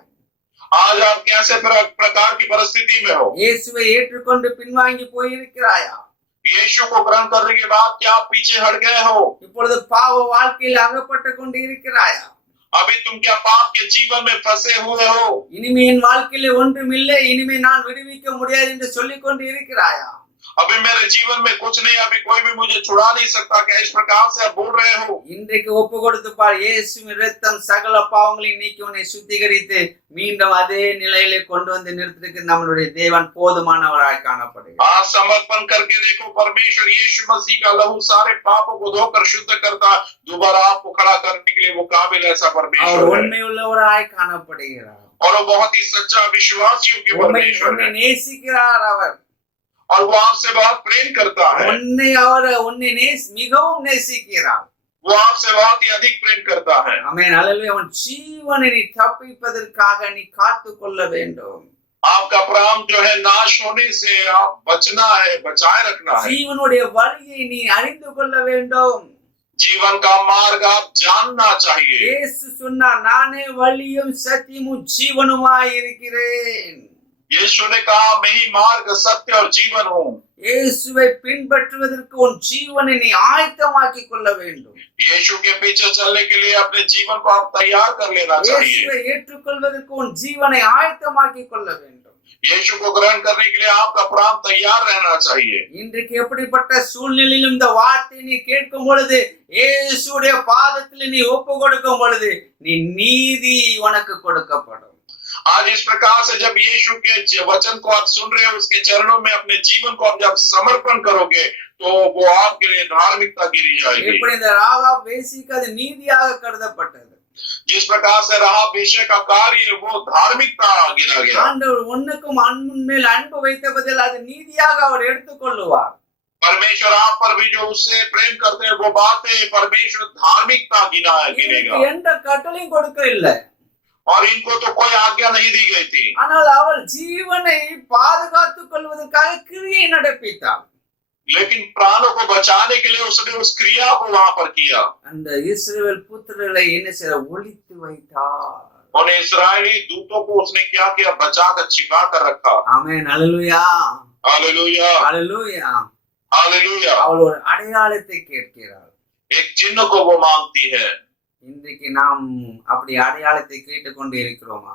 आज आप कैसे प्रकार की परिस्थिति में हो? இயேசுவை ஏற்றுக்கொண்டு பின்வாங்கி போயிருக்கிறாயா? यीशु को ग्रहण करने के बाद क्या आप पीछे हट गए हो? இப்பொழுது பாவ வாழ்க்கையில் அகப்பட்டு கொண்டு இருக்கிறாயா? अभी तुम क्या पाप के जीवन में फंसे हुए हो? இனிமே என் வாழ்க்கையில ஒன்றுமில்லை, இனிமே நான் விடுவிக்க முடியாது என்று சொல்லிக் கொண்டு இருக்கிறாயா? अभी मेरे जीवन में कुछ नहीं, अभी कोई भी मुझे छुड़ा नहीं सकता, क्या इस प्रकार से आप बोल रहे हो? இன்றைக்கு ஒப்பு கொடுத்து பார், இயேசுவின் இரத்தம் சகல பாவங்களையும் நீக்கி உன்னை சுத்திகரித்து மீண்டும் அதே நிலையிலே கொண்டு வந்து நிறுத்திற்கு நம்மளுடைய தேவன் போதுமானவராய் காணப்படுகிறார். आज समर्पण करके देखो, परमेश्वर यीशु मसीह का लहू सारे पापों को धोकर शुद्ध करता, दोबारा आपको खड़ा करने के लिए वो काबिल ऐसा அவர் परमेश्वर है। உண்மையுள்ளவராய் காணப்படுகிறார். और वो बहुत ही सच्चा विश्वासियों के परमेश्वर உன்னை है, நேசிக்கிறார். அவர் और वो आपसे बहुत प्रेम करता है। உன்னை மிகவும் நேசிக்கிறார். वो आपसे बहुत ही अधिक प्रेम करता है। ஆமென். அல்லேலூயா. உன் ஜீவனை நீ தப்பிப்பதற்காக நீ காத்துக் கொள்ள வேண்டும். आपका प्राण जो है नाश होने से आप बचना है, बचाए रखना है। ஜீவனுடைய வழியை நீ அறிந்து கொள்ள வேண்டும். जीवन का मार्ग आप जानना चाहिए। இயேசு சொன்னார், நானே வழியும் சத்தியமும் ஜீவனுமாய் இருக்கிறேன். यीशु ने कहा, मैं ही मार्ग, सत्य और जीवन हूँ। இயேசுவை பின்பற்றுவதற்கு உன் ஜீவனை நீ ஆயத்தமாக்கிக் கொள்ள வேண்டும். यीशु के पीछे चलने के लिए अपने जीवन को आप तैयार कर लेना चाहिए। இயேசுவை ஏற்றுக்கொள்வதற்கு உன் ஜீவனை ஆயத்தமாக்கிக் கொள்ள வேண்டும். यीशु को ग्रहण करने के लिए आपका प्राण तैयार रहना चाहिए। இன்றைக்கு எப்படிப்பட்ட சூழ்நிலையிலும் இந்த வார்த்தை நீ கேட்கும் பொழுது, இயேசுடைய பாதத்தில் நீ ஒப்பு கொடுக்கும் பொழுது, நீ நீதி உனக்கு கொடுக்கப்படும். आज इस प्रकार से जब यीशु के वचन को आप सुन रहे हो, उसके चरणों में अपने जीवन को आप जब समर्पण करोगे, तो वो आपके लिए धार्मिकता गिरी जाएगी। எப்படி இந்த ராகாப் வேசிக்கு அது நீதியாக கருதப்பட்டது. जिस प्रकार से राहाब वेश्या का कार्य वो धार्मिकता गिरा गया। ஆண்டவர் உன்னுக்கும் அன்பின் மேல் அன்பு வைத்த பதில் அது நீதியாக அவர் எடுத்துக்கொள்ளுவார். परमेश्वर आप पर भी जो उससे प्रेम करते हैं वो बातें परमेश्वर धार्मिकता गिनेगा। எந்த கட்டளையும் கொடுக்க இல்லை. और इनको तो कोई आज्ञा नहीं दी गई थी, ஆனால் அவள் ஜீவனை பாதுகாத்துக் கொள்வதற்காக கிரியை நடப்பித்தாள். लेकिन प्राणों को बचाने के लिए उसने उस क्रिया को वहां पर किया। அந்த இஸ்ரவேல் புத்திரரை என்ன செய்ய ஒளித்து வைத்தார். उन इस्राएली दूतों को उसने क्या किया, बचा कर छिपा कर रखा। ஆமென். அல்லேலூயா. हालेलुया, அல்லேலூயா. हालेलुया। அவள் ஒரு அடையாளத்தை கேட்கிறாள். एक चिन्ह को वो मांगती है। இன்றைக்கு நாம் அப்படி அடையாளத்தை கேட்டுக்கொண்டு இருக்கிறோமா?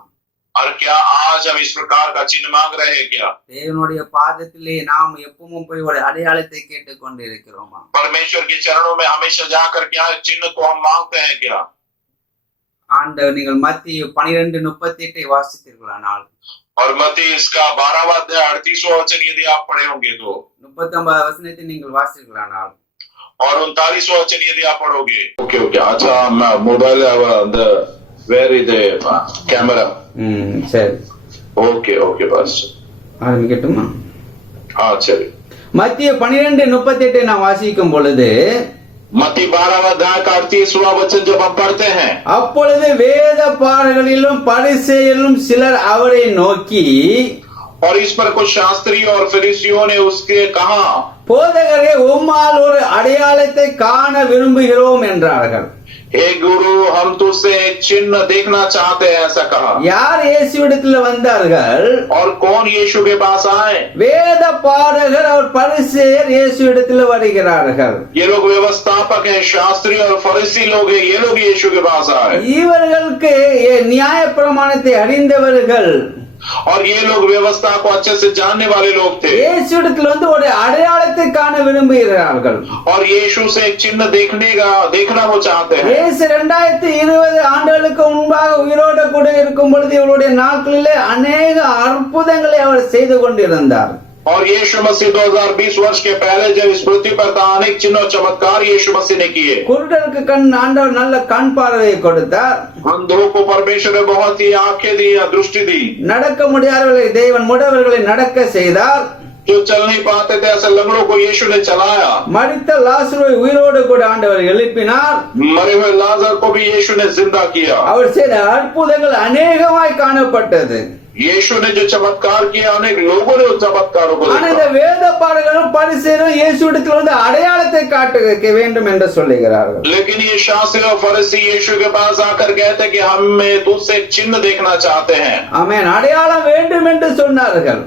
और क्या आज हम इस प्रकार का चिन्ह मांग रहे हैं क्या? தேவனுடைய பாதத்திலே நாம் எப்பவும் போய் ஒரு அடையாளத்தை கேட்டுக்கொண்டு இருக்கிறோமா? परमेश्वर के चरणों में हमेशा जाकर क्या चिन्ह को हम मांगते हैं क्या? ஆண்டவர் நீங்கள் மத்திய 12:38 வாசித்தீர்களானால், और मत्ती इसका 12वां अध्याय 38वां वचन यदि आप पढ़े होंगे तो, 39 வசனத்தை நீங்கள் வாசித்தீர்களானால், और 39वां वचन यदि आप पढ़ोगे। ओके ओके, अच्छा mobile the where is the camera? சரி, ओके ओके, बस ஆரம்பிக்கட்டுமா? हाँ चलिए। மத்திய 12:38 நான் வாசிக்கும் பொழுது, मत्ती 12वां अध्याय का 38वां वचन जब हम पढ़ते हैं, அப்பொழுது வேத பாரகரிலும் பரிசேயரிலும் சிலர் அவரை நோக்கி, और इस पर कुछ शास्त्री और फरीसियों ने उसके कहा, போதகரே, உம்மால் ஒரு அடையாளத்தை காண விரும்புகிறோம் என்றார்கள். हे गुरु, हम तुझसे एक चिन्ह देखना चाहते हैं, ऐसा कहा। யார் இயேசுவிடத்தில் வந்தார்கள்? और कौन यीशु के पास आए? வேத பாரகர் और பரிசேயர் இயேசுவிடத்தில் வருகிறார்கள். ये लोग व्यवस्थापक हैं, शास्त्री और फरीसी लोग हैं, ये लोग यीशु के पास आए। இவர்களுக்கு நியாய பிரமாணத்தை அறிந்தவர்கள். और ये लोग व्यवस्था को अच्छे से जानने वाले लोग थे இயேசுவிடத்தில் ஒரு அடையாளத்தை காண விரும்புகிறார்கள். और यीशु से एक चिन्ह देखना वो चाहते हैं. இயேசு 2020 ஆண்டுகளுக்கு முன்பாக உயிரோடு கூட இருக்கும் பொழுது இவருடைய நாட்களிலே अनेक அற்புதங்களை அவர் செய்து கொண்டிருந்தார். और यीशु मसीह 2020 वर्ष के पहले जब इस पृथ्वी पर था अनेक चिन्ह और चमत्कार यीशु मसीह ने किए. குருடருக்கு கண் ஆண்டவர் நல்ல கண் பார்வையை கொடுத்தார். अंधों को परमेश्वर ने बहुत ही आंखें दी या दृष्टि दी. நடக்க முடியாதவர்களை தேவன் முடவர்களை நடக்க செய்தார். जो चल नहीं पाते थे ऐसे लंगड़ों को यीशु ने चलाया. மரித்த லாசருவை உயிரோடு கூட ஆண்டவர் எழுப்பினார். मरे हुए लाजर को भी यीशु ने जिंदा किया. அவர் செய்த அற்புதங்கள் अनेகமாய் காணப்பட்டது. यीशु ने जो चमत्कार किया अनेक लोगों ने उस चमत्कारों को ஆனா இந்த வேத பாரகரும் பரிசேயரும் இயேசுவிடத்தில் அடையாளத்தை காட்ட வேண்டும் என்று சொல்லுகிறார்கள். लेकिन ये शास्त्री और फरीसी यीशु के पास आकर कहते कि हम तुझसे एक चिन्ह देखना चाहते हैं. ஆமென். அடையாளம் வேண்டும் என்று சொன்னார்கள்.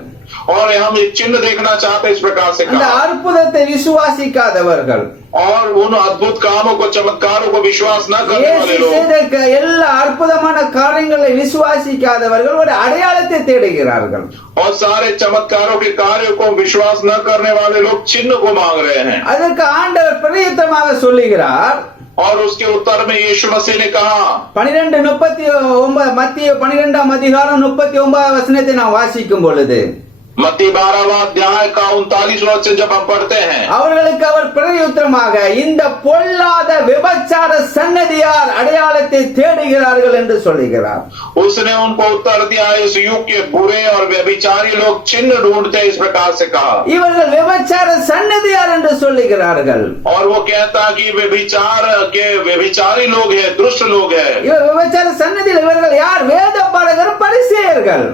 और हम एक चिन्ह देखना चाहते इस प्रकार से அந்த कहा. அற்புதத்தை விசுவாசிக்காதவர்கள், और उन अद्भुत कामों को चमत्कारों को विश्वास न करने वाले இயேசு लोग, செய்த எல்லா அற்புதமான காரியங்களை விசுவாசிக்காதவர்கள் ஒரு அடையாளத்தை தேடுகிறார்கள். और सारे चमत्कारों के कार्यों को विश्वास न करने वाले लोग चिन्ह को मांग रहे हैं. அதற்கு ஆண்டவர் பிரயத்தனமாக சொல்லுகிறார். और उसके उत्तर में यीशु मसीह ने कहा 12:39 மத்திய 12ஆம் அதிகாரம் 39 வசனத்தை நாம் வாசிக்கும் பொழுது मत्ती 12वां अध्याय का 39वां वचन जब हम पढ़ते हैं, அவர்களுக்கு அவர் பிரதியுத்தரமாக இந்த பொல்லாத விபச்சார சன்னதியார் அடையாளத்தை தேடுகிறார்கள் என்று சொல்லுகிறார். उसने उनको उत्तर दिया इस युग के बुरे और व्यभिचारी लोग चिन्ह ढूंढते इस प्रकार से कहा. இவர்கள் விபச்சார சன்னதியார் என்று சொல்லுகிறார்கள். और वो कहता कि व्यभिचार के व्यभिचारी लोग हैं, दुष्ट लोग हैं. இவர் விபச்சார சன்னதியில் இவர்கள் யார்? வேத பாரகர் பரிசேயர்கள்.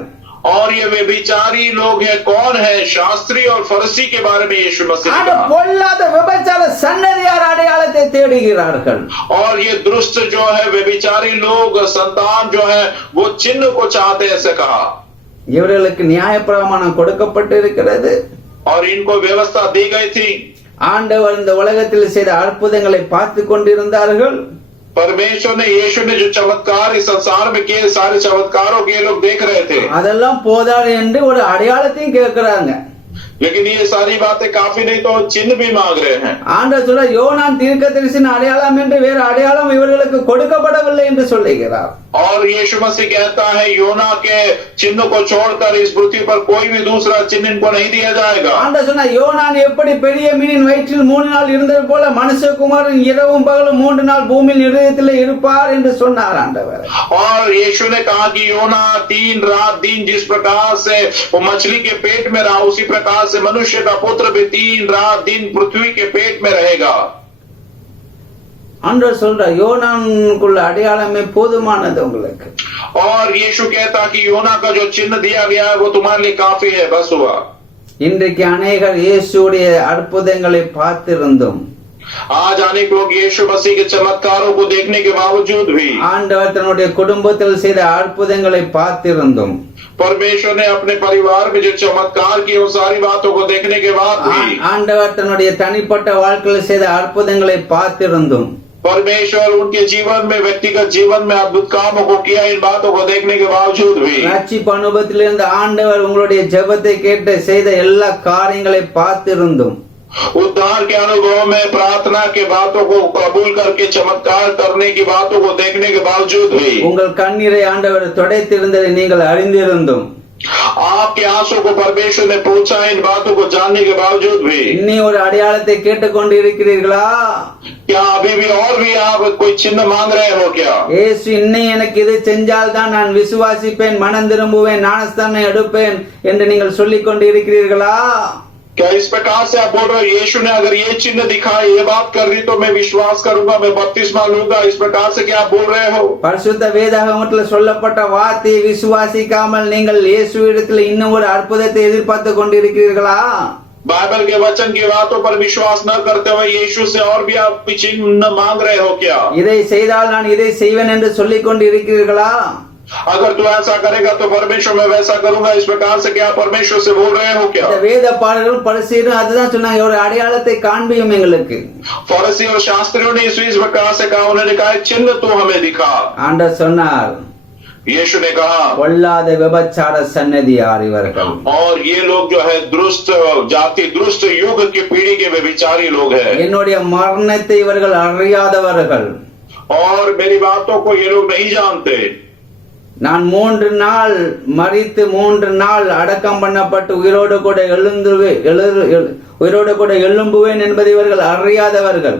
और ये व्यभिचारी लोग हैं कौन है? शास्त्री और फरीसी के बारे में यीशु मसीह ने அந்த कहा. பொல்லாத விபச்சார சன்னதியார் அடையாளத்தை தேடுகிறார்கள். और ये दुष्ट जो है व्यभिचारी लोग संतान जो है वो चिन्ह को चाहते ऐसे कहा. இவர்களுக்கு நியாயப்பிரமாணம் கொடுக்கப்பட்டிருக்கிறது. और इनको व्यवस्था दी गई थी. ஆண்டவர் இந்த உலகத்தில் செய்த அற்புதங்களை பார்த்து கொண்டிருந்தார்கள். परमेश्वर ने यीशु ने जो चमत्कार इस संसार में किए सारे चमत्कारों के लोग देख रहे थे. அதெல்லாம் போதாது என்று ஒரு அடையாளத்தையும் கேட்கிறாங்க. लेकिन ये सारी बातें काफी नहीं तो चिन्ह भी मांग रहे हैं. ஆண்டவர் சொல்ல யோனான் தீர்க்கதரிசியின் அடையாளம் என்று வேறு அடையாளம் இவர்களுக்கு கொடுக்கப்படவில்லை என்று சொல்லுகிறார். और यीशु मसीह कहता है योना के चिन्ह को छोड़कर इस पृथ्वी पर कोई भी दूसरा चिन्ह इनको नहीं दिया जाएगा. ஆண்டவர் சொன்ன யோனான் எப்படி பெரிய மீனின் வயிற்றில் 3 நாள் இருந்தது போல மனுஷகுமாரன் இரவும் பகலும் 3 நாள் பூமியின் இதயத்தில் இருப்பார் என்று சொன்னார் ஆண்டவர். और यीशु ने कहा कि योना 3 रात दिन जिस प्रकार से वो मछली के पेट में रहा उसी प्रकार से मनुष्य का पुत्र भी 3 रात दिन पृथ्वी के पेट में रहेगा. ஆண்டவர் சொல்ற யோனானுக்குள்ள அடையாளமே போதுமானது உங்களுக்கு. और यीशु कहता कि योना का जो चिन्ह दिया गया है वो तुम्हारे लिए काफी है, बस हुआ. இன்றைக்கு அநேகர் இயேசுடைய அற்புதங்களை பார்த்திருந்தும் आज अनेक लोग यीशु मसीह के चमत्कारों को देखने के बावजूद भी ஆண்டவர் தன்னுடைய குடும்பத்தில் செய்த அற்புதங்களை பார்த்திருந்தும் परमेश्वर ने अपने परिवार में जो चमत्कार किए वो सारी बातों को देखने के बाद भी ஆண்டவர் தன்னுடைய தனிப்பட்ட வாழ்க்கையில் செய்த அற்புதங்களை பார்த்திருந்தும் परमेश्वर उनके जीवन में व्यक्तिगत जीवन में अद्भुत कामों को किया इन बातों को देखने के बावजूद भी ரட்சிப்பு அனுபவத்திலிருந்து ஆண்டவர் உங்களுடைய ஜெபத்தை கேட்டு செய்த எல்லா காரியங்களை பார்த்திருந்தும் उद्धार के अनुभव में प्रार्थना के बातों को कबूल करके चमत्कार करने की बातों को देखने के बावजूद भी உங்கள் கண்ணீரை ஆண்டவர் துடைத்திருந்ததை நீங்கள் அறிந்திருந்தும் आपके आंसू को परमेश्वर ने पूछा इन बातों को जानने के बावजूद भी இன்னி ஒரு அடையாளத்தை கேட்டுக்கொண்டு இருக்கிறீர்களா? क्या अभी भी और भी आप कोई चिन्ह मांग रहे हो क्या? இயேசு இன்னை எனக்கு இது செஞ்சால் தான் நான் விசுவாசிப்பேன், மனம் திரும்புவேன், ஞானஸ்தானம் எடுப்பேன் என்று நீங்கள் சொல்லிக் கொண்டு இருக்கிறீர்களா? क्या इस प्रकार से आप बोल रहे हो यीशु ने अगर ये चिन्ह दिखाए ये बात कर दी तो मैं विश्वास करूंगा, मैं बपतिस्मा लूंगा, इस प्रकार से क्या आप बोल रहे हो? பரிசுத்த வேதாகமத்தில் சொல்லப்பட்ட வார்த்தையை விசுவாசிக்காமல் நீங்கள் இயேசுவிடத்தில் இன்னும் ஒரு அற்புதத்தை எதிர்பார்த்து கொண்டிருக்கிறீர்களா? बाइबल के वचन की बातों पर विश्वास न करते हुए यीशु से और भी आप चिन्ह मांग रहे हो क्या? இதை செய்தால் நான் இதை செய்வேன் என்று சொல்லிக் கொண்டு இருக்கிறீர்களா? अगर तू ऐसा करेगा तो परमेश्वर मैं वैसा करूंगा, इस प्रकार से क्या परमेश्वर से बोल रहे हो क्या? இந்த வேத பாடல்கள் பரிசேயரும் அதுதான் சொன்னாங்க, ஒரு அடையாளத்தை காண்பியும் எங்களுக்கு. फरीसी और शास्त्रियों ने इस प्रकार से कहा, उन्होंने कहा चिन्ह तू हमें दिखा. ஆண்டவர் சொன்னார் यीशु ने कहा, பொல்லாத விபச்சார சன்னதியார் இவர்கள். और ये लोग जो है दुष्ट जाति दुष्ट युग की पीढ़ी के व्यभिचारी लोग हैं, என்னுடைய மரணத்தை இவர்கள் அறியாதவர்கள். और मेरी बातों को ये लोग नहीं जानते. நான் 3 நாள் மரித்து 3 நாள் அடக்கம் பண்ணப்பட்டு உயிரோடு கூட எழும்புவேன் என்பதை இவர்கள் அறியாதவர்கள்.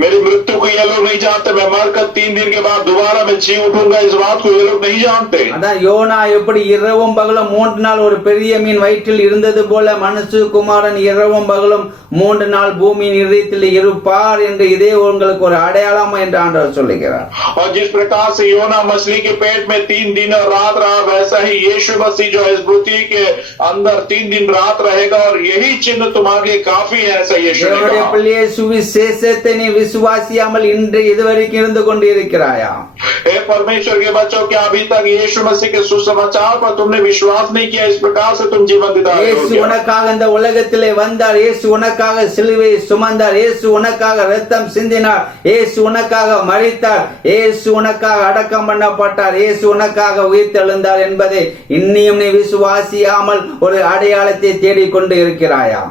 मेरी मृत्यु को ये लोग नहीं जानते, मैं मरकर 3 दिन के बाद दोबारा मैं जी उठूंगा, इस बात को ये लोग नहीं जानते. அதான் யோனா எப்படி இரவும் பகலும் 3 நாள் ஒரு பெரிய மீன் வயிற்றில் இருந்தது போல மனுஷகுமாரன் இரவும் பகலும் 3 நாள் பூமியின் இதயத்தில் இருப்பார் என்று இதே உங்களுக்கு ஒரு அடையாளம் என்று ஆண்டவர் சொல்லுகிறார். और जिस प्रकार से योना मछली के पेट में 3 दिन और रात रहा, वैसा ही यीशु मसीह जो है इस पृथ्वी के अंदर 3 दिन रात रहेगा, और यही चिन्ह तुम्हारे काफी है, ऐसा यीशु ने தேவனுடைய कहा. பிள்ளையே, சுவிசேஷத்தை நீ விசுவாசியாமல் இன்று இதுவரைக்கும் இருந்து கொண்டிருக்கிறாயா? हे परमेश्वर के बच्चों, क्या अभी तक यीशु मसीह के सुसमाचार पर तुमने विश्वास नहीं किया? इस प्रकार से तुम जीवन बिता रहे हो இயேசு क्या? உனக்காக இந்த உலகத்திலே வந்தார், இயேசு உனக்காக சிலுவையை சுமந்தார், இயேசு உனக்காக இரத்தம் சிந்தினார், இயேசு உனக்காக மரித்தார், இயேசு உனக்காக அடக்கம் பண்ணப்பட்டார், இயேசு உனக்காக உயிர்த்தெழுந்தார் என்பதை இன்னியும் நீ விசுவாசியாமல் ஒரு அடையாளத்தை தேடிக்கொண்டு இருக்கிறாயா?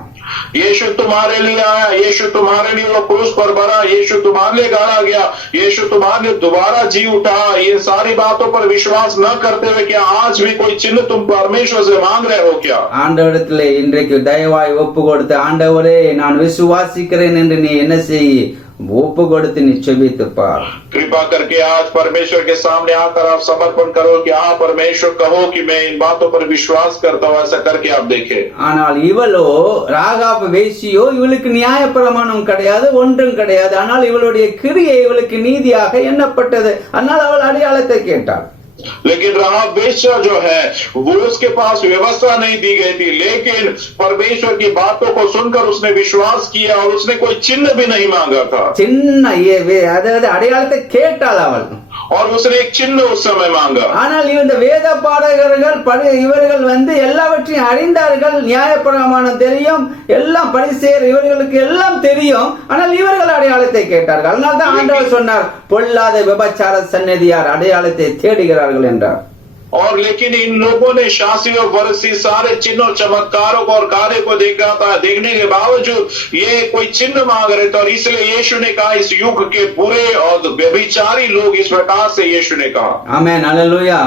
यीशु तुम्हारे लिए आया, यीशु तुम्हारे लिए वो क्रूस पर मरा, यीशु तुम्हारे लिए गाड़ा गया, यीशु तुम्हारे लिए दोबारा जी उठा. ये सारी बातों पर विश्वास न करते हुए क्या आज भी कोई चिन्ह तुम परमेश्वर से मांग रहे हो क्या? ஆண்டவரிடத்திலே இன்றைக்கு தயவாய் ஒப்பு கொடுத்து, ஆண்டவரே நான் விசுவாசிக்கிறேன் என்று நீ என்ன செய்? ஒப்பு கொடுத்து நீ செபித்து பார். कृपा करके आज परमेश्वर के सामने आकर आप समर्पण करो कि हाँ परमेश्वर, कहो कि मैं इन बातों पर विश्वास करता हूँ. ऐसा करके आप देखें. ஆனால் இவளோ ராகாப் வேசியோ, இவளுக்கு நியாய பிரமாணம் கிடையாது, ஒன்றும் கிடையாது. ஆனால் இவளுடைய கிரியை இவளுக்கு நீதியாக எண்ணப்பட்டது. ஆனால் அவள் அடையாளத்தை கேட்டாள். लेकिन राहाब वेश्या जो है वो उसके पास व्यवस्था नहीं दी गई थी, लेकिन परमेश्वर की बातों को सुनकर उसने विश्वास किया और उसने कोई चिन्ह भी नहीं मांगा था. சின்ன அதாவது அடையாளத்தை கேட்டாள் அவள். और उसने एक चिन्ह उस समय मांगा. ஆனால் இந்த வேத பாடகர்கள் இவர்கள் எல்லாவற்றையும் அறிந்தார்கள், நியாயப்பிரமாணம் தெரியும், எல்லாம் பரிசேயர் இவர்களுக்கு எல்லாம் தெரியும். ஆனால் இவர்கள் அடையாளத்தை கேட்டார்கள். அதனால தான் ஆண்டவர் சொன்னார், பொல்லாத விபச்சார சன்னதியார் அடையாளத்தை தேடுகிறார்கள் என்றார். और लेकिन इन लोगों ने शासी और फरीसी सारे चिन्ह और चमत्कारों को और कार्य को देखा था, देखने के बावजूद ये कोई चिन्ह मांग रहे थे. और इसलिए यीशु ने कहा, इस युग के बुरे और व्यभिचारी लोग, इस प्रकार से यीशु ने कहा. आमेन, हालेलुया.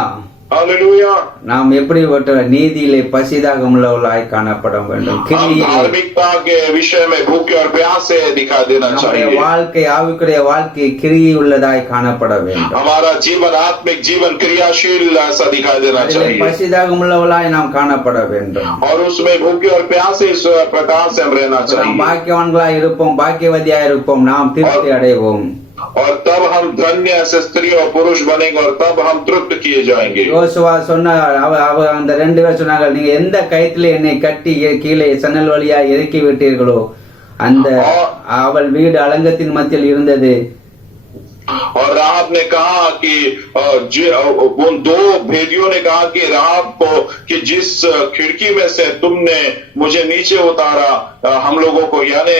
हालेलुया. நாம் எப்படிப்பட்ட நீதியிலே பசிதாகம் உள்ளவர்களாய் காணப்பட வேண்டும். धार्मिकता के विषय में भूखे और प्यासे दिखाई देना चाहिए. வாழ்க்கை ஆவிக்குரிய வாழ்க்கை கிரியை உள்ளதாய் காணப்பட வேண்டும். हमारा जीवन आत्मिक जीवन क्रियाशील ऐसा दिखाई देना चाहिए. பசிதாகம் உள்ளவர்களாய் நாம் காணப்பட வேண்டும். और उसमें भूखे और प्यासे इस प्रकार से हम रहना चाहिए. பாக்கியவான்களாய் இருப்போம், பாக்கியவதியாய் இருப்போம், நாம் திருப்தி அடைவோம். और तब हम धन्य ऐसे स्त्री और पुरुष बनेंगे और तब हम तृप्त किए जाएंगे. யோசுவா சொன்னார், அந்த 2 பேர் சொன்னாங்க, நீங்க எந்த கயிற்றிலே என்னை கட்டி கீழே சன்னல் வழியா இறக்கி விட்டீர்களோ அந்த அவள் வீடு அலங்கத்தின் மத்தியில் இருந்தது. और राहब ने कहा कि उन 2 भेदियों ने कहा कि राहब को कि जिस खिड़की में से तुमने मुझे नीचे उतारा हम लोगों को, यानी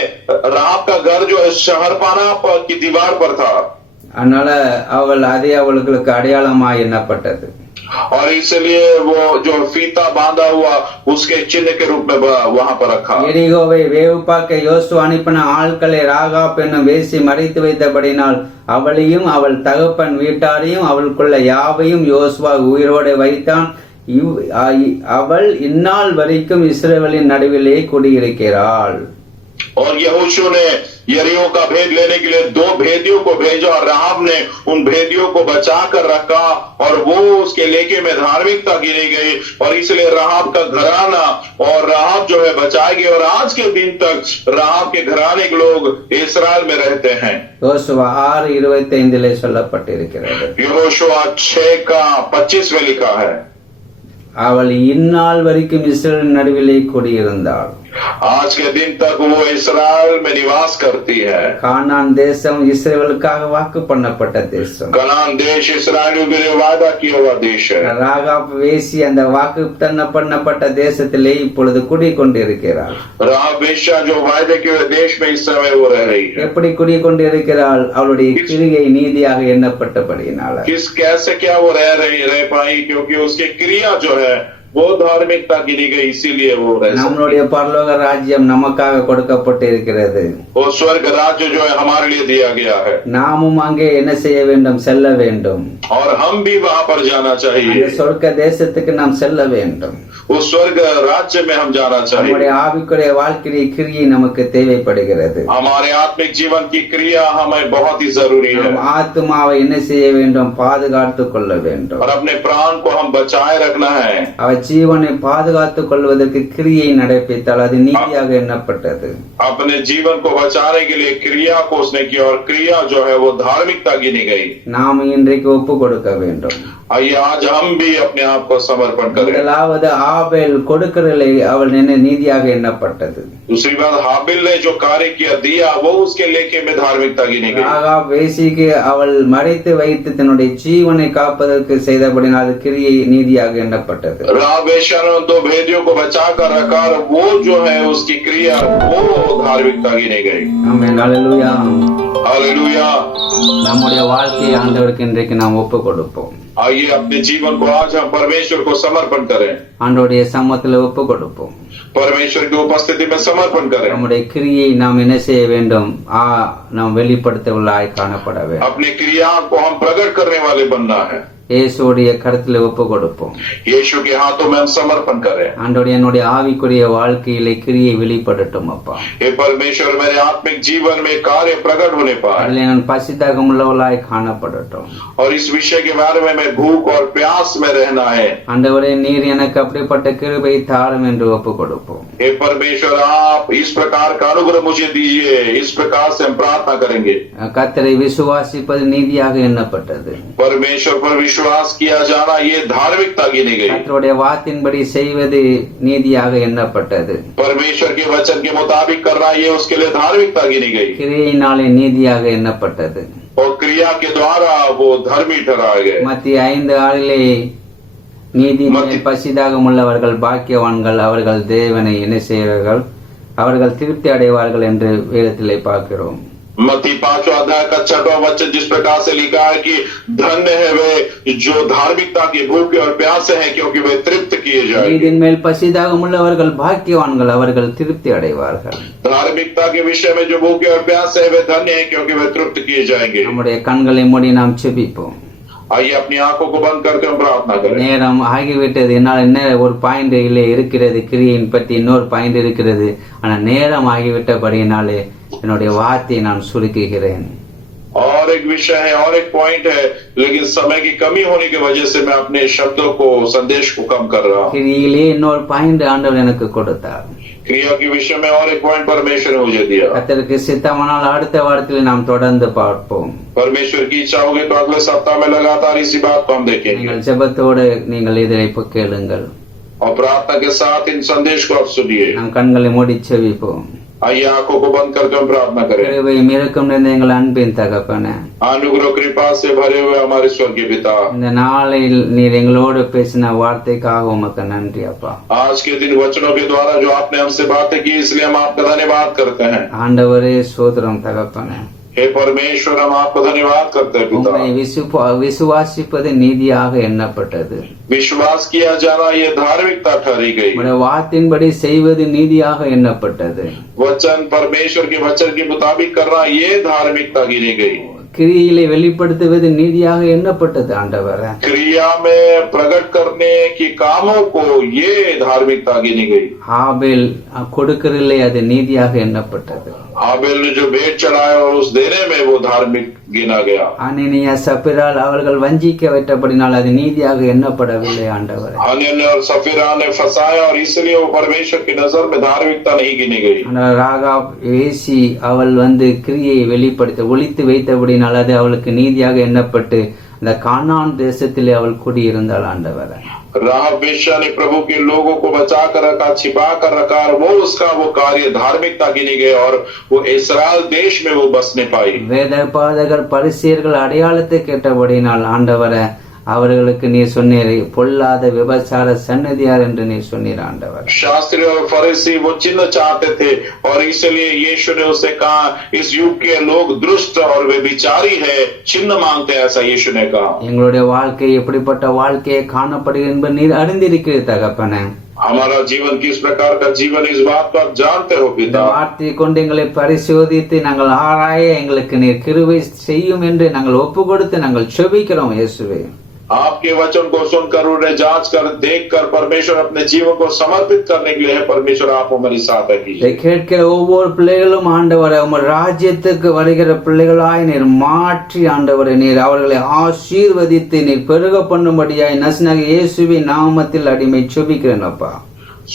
राहब का घर जो है शहरपाना की दीवार पर था. அதனால அவள் அதே அவளுக்கு அடையாளமா எண்ணப்பட்டது. और इसलिए वो जो फीता बांधा हुआ उसके चिन्ह के रूप में वहां पर रखा. எரிகோவை வேவுபாக்க யோசுவா அனுப்பின ஆட்களை ராகாப் என்னும் வேசி மறைத்து வைத்தபடினால் அவளையும் அவள் தகப்பன் வீட்டாரையும் அவளுக்குள்ள யாவையும் யோசுவா உயிரோடு வைத்தான். அவள் இந்நாள் வரைக்கும் இஸ்ரவேலின் நடுவிலே குடியிருக்கிறாள். और यहोशू ने यरीहो का भेद लेने के लिए 2 भेदियों को भेजा और राहब ने उन भेदियों को बचा कर रखा और वो उसके लेके में धार्मिकता गिनी गई और इसलिए राहब का घराना और राहब जो है बचाए गए और आज के दिन तक राहब के घराने के लोग इस्राएल में रहते हैं. யோசுவா 6:25 சொல்லப்பட்டிருக்கிறது. यहोशुआ 6:25 में लिखा है, அவள் இந்நாள் வரைக்கும் இஸ்ரவேலின் நடுவிலே குடியிருந்தாள். आज के दिन तक वो इस्राएल में निवास करती है। கானான் தேசம் இஸ்ரவேலுக்காக வாக்கு பண்ணப்பட்ட தேசம். कनान देश इस्राएलियों के लिए वादा किया हुआ देश है। ராகாப் வேசி அந்த வாக்கு பண்ணப்பட்ட தேசத்திலே இப்பொழுது குடிக்கொண்டிருக்கிறாள். राहाब वेश्या जो वायदे के हुए देश में इस समय वो रह रही है। எப்படி குடிக்கொண்டிருக்கிறாள்? அவளுடைய கிரியை நீதியாக எண்ணப்பட்டபடியினால. कैसे क्या वो रह पाई? क्योंकि उसकी क्रिया जो है वो धार्मिकता गिनी गई, इसीलिए वो रह सकती। நம்மளுடைய பரலோக ராஜ்யம் நமக்காக கொடுக்கப்பட்டிருக்கிறது. वो स्वर्ग राज्य जो है हमारे लिए दिया गया है। நாமும் அங்கே என்ன செய்ய வேண்டும்? செல்ல வேண்டும். और हम भी वहां पर जाना चाहिए। அந்த சொர்க்க தேசத்துக்கு நாம் செல்ல வேண்டும். उस स्वर्ग राज्य में हम जाना चाहिए। நம்முடைய ஆவிக்குரிய வாழ்க்கையை கிரியை நமக்கு தேவைப்படுகிறது. हमारे आत्मिक जीवन की क्रिया हमें बहुत ही जरूरी है। நாம் ஆத்துமாவை என்ன செய்ய வேண்டும்? பாதுகாத்துக் கொள்ள வேண்டும். और अपने प्राण को हम बचाए रखना है। அவர் ஜீவனை பாதுகாத்துக் கொள்வதற்கு கிரியை நடப்பித்தால் அது நீதியாக எண்ணப்பட்டது. अपने जीवन को बचाने के लिए क्रिया को उसने की और क्रिया जो है वो धार्मिकता गिनी गई। நாம் இன்றைக்கு ஒப்பு கொடுக்க வேண்டும். आइए आज हम भी अपने आप को समर्पण करें। முதலாவது ஆபேல் கொடுக்கிறலை அவள் என்ன நீதியாக எண்ணப்பட்டது. दूसरी बात, हाबिल ने जो कार्य किया दिया वो उसके लेखे में धार्मिकता गिनी गई। ராகாப் வேசிக்கு அவள் மறைத்து வைத்து தன்னுடைய ஜீவனை காப்பதற்கு செய்தபடினால் அது கிரியை நீதியாக எண்ணப்பட்டது. राहाब वेश्या ने दो भेदियों को बचा कर रखा और वो जो है उसकी क्रिया वो धार्मिकता गिनी गई। ஆமென். அல்லேலூயா. हालेलुया। நம்முடைய வாழ்க்கையை ஆண்டவருக்கு இன்றைக்கு நாம் ஒப்பு கொடுப்போம். आइए अपने जीवन को आज हम परमेश्वर को समर्पण करें। ஆண்டவருடைய சமூகத்தில் ஒப்பு கொடுப்போம். परमेश्वर की उपस्थिति में समर्पण करें। நம்முடைய கிரியை நாம் என்ன செய்ய வேண்டும்? நாம் வெளிப்படுத்தவர்களாய் காணப்பட வேண்டும். अपनी क्रिया को हम प्रकट करने वाले बनना है। இயேசுடைய கருத்துல ஒப்பு கொடுப்போம். यीशु के हाथों में हम समर्पण करें। ஆண்டவரே, என்னுடைய ஆவிக்குரிய வாழ்க்கையிலே கிரியை வெளிப்படட்டும் அப்பா. हे परमेश्वर, मेरे आत्मिक जीवन में कार्य प्रकट होने पाए அதிலே நான் பசிதாகம் உள்ளவளாய் காணப்படட்டும். और इस विषय के बारे में मैं भूख और प्यास में रहना है। ஆண்டவரே, நீர் எனக்கு அப்படிப்பட்ட கிருபை தாரும் என்று ஒப்பு கொடுப்போம். हे परमेश्वर, आप इस प्रकार का अनुग्रह मुझे दीजिए, इस प्रकार से हम प्रार्थना करेंगे। கர்த்தரை விசுவாசிப்பது நீதியாக எண்ணப்பட்டது. परमेश्वर पर विश्वास किया जाना ये धार्मिकता गिनी गई। கர்த்தருடைய வார்த்தையின்படி செய்வது நீதியாக எண்ணப்பட்டது. परमेश्वर के वचन के मुताबिक करना ये उसके लिए धार्मिकता गिनी गई கிரியையினாலே நீதியாக எண்ணப்பட்டது. और क्रिया के द्वारा वो धर्मी ठहराए गए। மத்திய 5:6 நீதி பசிதாகம் உள்ளவர்கள் பாக்கியவான்கள், அவர்கள் தேவனை என்ன செய்வார்கள்? அவர்கள் திருப்தி அடைவார்கள் என்று வேதத்திலே பார்க்கிறோம். मत्ती 5वां अध्याय का 6वां वचन जिस प्रकार से लिखा है कि धन्य है वे जो धार्मिकता की भूखे और प्यासे हैं, क्योंकि वे तृप्त किए जाएंगे। நீதியின் மேல் பசிதாகம் உள்ளவர்கள் பாக்கியவான்கள், அவர்கள் திருப்தி அடைவார்கள். धार्मिकता के विषय में जो भूखे और प्यासे हैं वे धन्य हैं, क्योंकि वे तृप्त किए जाएंगे। நம்முடைய கண்களை மூடி நாம் செபிப்போம். आइए अपनी आंखों को बंद करके हम प्रार्थना करें। நேரம் ஆகிவிட்டது. என்னால் என்ன ஒரு பாயிண்ட் இல்லை இருக்கிறது, கிரியின் பற்றி இன்னொரு பாயிண்ட் இருக்கிறது. ஆனா நேரம் ஆகிவிட்டபடினாலே என்னுடைய வார்த்தையை நான் சுருக்குகிறேன். और एक विषय है और एक पॉइंट है, लेकिन समय की कमी होने की वजह से मैं अपने शब्दों को संदेश को कम कर रहा हूँ। கிரியிலே இன்னொரு பாயிண்ட் ஆண்டவர் எனக்கு கொடுத்தார். क्रिया के विषय में और एक पॉइंट परमेश्वर ने मुझे दिया। கர்த்தருக்கு சித்தமானால் அடுத்த வாரத்தில் நாம் தொடர்ந்து பார்ப்போம். परमेश्वर की इच्छा होगी तो अगले सप्ताह में लगातार इसी बात को हम देखेंगे। நீங்கள் ஜெபத்தோடு நீங்கள் இதை கேளுங்கள். और प्रार्थना के साथ इन संदेश को आप सुनिए। நாம் கண்களை மூடி செபிப்போம். आइए आंखों को बंद करके हम प्रार्थना करें। கிருபையும் இரக்கம் நிறைந்த எங்கள் அன்பின் தகப்பனே, अनुग्रह कृपा से भरे हुए हमारे स्वर्गीय पिता, இந்த நாளில் நீர் எங்களோடு பேசின வார்த்தைக்காக உமக்கு நன்றி அப்பா. आज के दिन वचनों के द्वारा जो आपने हमसे बातें की, इसलिए हम आपका धन्यवाद करते हैं। ஆண்டவரே ஸ்தோத்திரம் தகப்பனே. हे परमेश्वर, हम आपको धन्यवाद करते हैं पिता। உம்மை விசுவாசிப்பது நீதியாக எண்ணப்பட்டது. विश्वास किया जाना ये धार्मिकता ठहरी गई। உம்முடைய வார்த்தையின்படி செய்வது நீதியாக எண்ணப்பட்டது. वचन परमेश्वर के वचन के मुताबिक करना ये धार्मिकता गिनी गई। கிரியிலே வெளிப்படுத்துவது நீதியாக எண்ணப்பட்டது ஆண்டவரே. क्रिया में प्रकट करने की कामों को ये धार्मिकता गिनी गई। ஆபேல் கொடுக்கிறதிலே அது நீதியாக எண்ணப்பட்டது. हाबिल ने जो भेंट चढ़ाया और उस देने में वो धार्मिक गिना गया। அனனியா சபிரால் அவர்கள் வஞ்சிக்க வைத்தபடினால் அது நீதியாக எண்ணப்படவில்லை ஆண்டவரே. हनन्याह और सफीरा ने फंसाया और इसलिए वो परमेश्वर की नजर में धार्मिकता नहीं गिनी गई। ஆனால் ராகாப் வேசி அவள் கிரியை வெளிப்படுத்த ஒளித்து வைத்தபடினால் அது அவளுக்கு நீதியாக எண்ணப்பட்டு இந்த கானான் தேசத்திலே அவள் குடியிருந்தாள் ஆண்டவரே. राह वेश्या ने प्रभु के लोगों को बचा कर रखा, छिपा कर रखा, और वो उसका वो कार्य धार्मिकता गिनी गई और वो इस्राएल देश में वो बसने पाई. வேத பாதகர் பரிசேயர்கள் அடையாளத்தை கேட்டபடினால் ஆண்டவரே அவர்களுக்கு நீர் சொன்னீர் பொல்லாத விபச்சார சன்னதியார் என்று நீர் சொன்னீர் ஆண்டவர். शास्त्री और फरीसी वो चिन्ह चाहते थे और इसलिए यीशु ने उसे कहा इस युग के लोग दुष्ट और व्यभिचारी है, चिन्ह मांगते हैं, ऐसा यीशु ने कहा. எங்களுடைய வாழ்க்கை எப்படிப்பட்ட வாழ்க்கையை காணப்படுகிறது என்பது நீர் அறிந்திருக்கிறீர் தகப்பனே. हमारा जीवन किस प्रकार का जीवन, इस बात को आप जानते हो இந்த पिता. வார்த்தையை கொண்டு எங்களை பரிசோதித்து நாங்கள் ஆராய எங்களுக்கு நீர் கிருபை செய்யும் என்று நாங்கள் ஒப்பு கொடுத்து நாங்கள் செபிக்கிறோம் இயேசுவே. आपके वचन को सुनकर उन्हें जांच कर देख कर परमेश्वर अपने जीवन को समर्पित करने के लिए है. परमेश्वर आप हमारी सहायता कीजिए. இதை கேட்கிற ஒவ்வொரு பிள்ளைகளும் ஆண்டவரே உமது ராஜ்யத்துக்கு வருகிற பிள்ளைகளாய் நீர் மாற்றி ஆண்டவரே நீர் அவர்களை ஆசீர்வதித்து நீர் பெருக பண்ணும்படியாய் நசனாகிய இயேசுவின் நாமத்தில் அடிமை செபிக்கிறேன் அப்பா.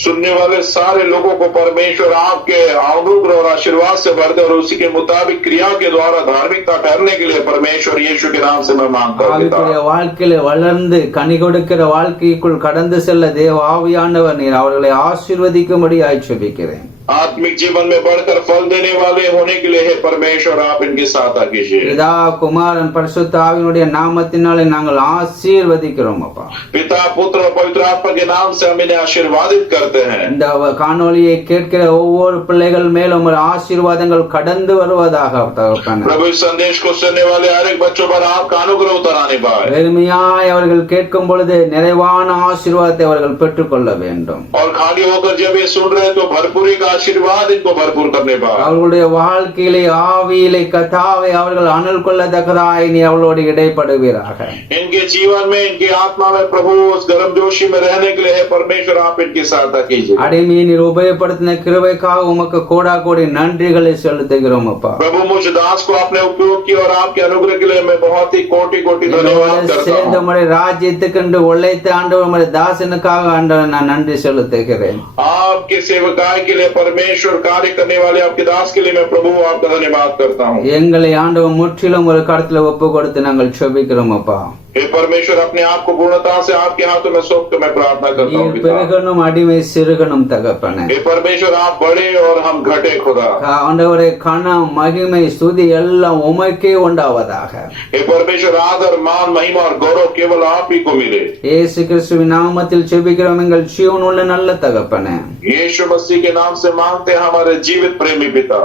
सुनने वाले सारे लोगों को परमेश्वर आपके अनुग्रह और आशीर्वाद से भर दे और उसी के मुताबिक क्रिया के द्वारा धार्मिकता ठहरने के लिए परमेश्वर यीशु के नाम से मैं मांगता हूं पिता. ஆவிக்குரிய வாழ்க்கையில வளர்ந்து கனி கொடுக்கிற வாழ்க்கைக்குள் கடந்து செல்ல தேவ ஆவியானவர் நீர் அவர்களை ஆசீர்வதிக்கும்படியாய் செபிக்கிறேன். आत्मिक जीवन में बढ़कर फल देने वाले होने के लिए है परमेश्वर आप इनकी सहायता कीजिए. பிதா குமாரன் பரிசுத்த ஆவியினுடைய நாமத்தினாலே நாங்கள் ஆசீர்வதிக்கிறோம் அப்பா. पिता पुत्र और पवित्र आत्मा के नाम से हम इन्हें आशीर्वादित करते हैं. இந்த காணொளியை கேட்கிற ஒவ்வொரு பிள்ளைகள் மேலும் ஒரு ஆசீர்வாதங்கள் கடந்து வருவதாக தகப்பனே. प्रभु इस संदेश को सुनने वाले हर एक बच्चों पर आपका अनुग्रह उतर आने पाए வெறுமையாய் அவர்கள் கேட்கும் பொழுது நிறைவான ஆசீர்வாதத்தை அவர்கள் பெற்றுக்கொள்ள வேண்டும். और खाली होकर जब ये सुन रहे तो भरपूरी का आशीर्वाद इनको भरपूर करने पाए. அவர்களுடைய வாழ்க்கையிலே ஆவியிலே கர்த்தாவே அவர்கள் அனல் கொள்ளத்தக்கதாய் நீ அவளோடு இடைப்படுவீராக. इनके जीवन में इनकी आत्मा में प्रभु उस गर्मजोशी में रहने के लिए है परमेश्वर आप इनकी सहायता कीजिए. அடிமையை நீர் உபயோகப்படுத்தின கிருபைக்காக உமக்கு கோடா கோடி நன்றிகளை செலுத்துகிறோம் அப்பா. प्रभु मुझ दास को आपने उपयोग किया और आपके अनुग्रह के लिए मैं बहुत ही कोटि कोटि धन्यवाद करता சேர்ந்த हूं. முறை ராஜ்யத்துக்கு என்று உழைத்த ஆண்டவர் உம்முடைய தாசனுக்காக ஆண்டவர் நான் நன்றி செலுத்துகிறேன். आपके सेवकाय के लिए परमेश्वर कार्य करने वाले आपके दास के लिए मैं प्रभु आपका धन्यवाद करता हूं. எங்களை ஆண்டவர் முற்றிலும் ஒரு கருத்துல ஒப்பு கொடுத்து நாங்கள் செபிக்கிறோம் அப்பா. हे परमेश्वर अपने आप को पूर्णता से आपके हाथों में सौंप कर मैं प्रार्थना करता हूं நீர் पिता. பெருகணும் அடிமை சிறுகணும் தகப்பனே. हे परमेश्वर आप बड़े और हम घटे खुदा. ஆண்டவரே கனம் மகிமை ஸ்துதி எல்லாம் உமக்கே உண்டாவதாக. हे परमेश्वर आदर मान महिमा और गौरव केवल आप ही को मिले. இயேசு கிறிஸ்துவின் நாமத்தில் செபிக்கிறோம் எங்கள் ஜீவனுள்ள நல்ல தகப்பனே. यीशु मसीह के नाम से मांगते हैं हमारे जीवित प्रेमी पिता.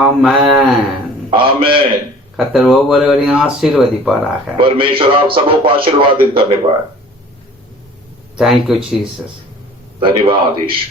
ஆமென். आमेन. கர்த்தர் ஒவ்வொருவரையும் ஆசீர்வதிப்பாராக. परमेश्वर आप सबों को आशीर्वादित करने पाए. Thank you Jesus. धन्यवाद यीशु.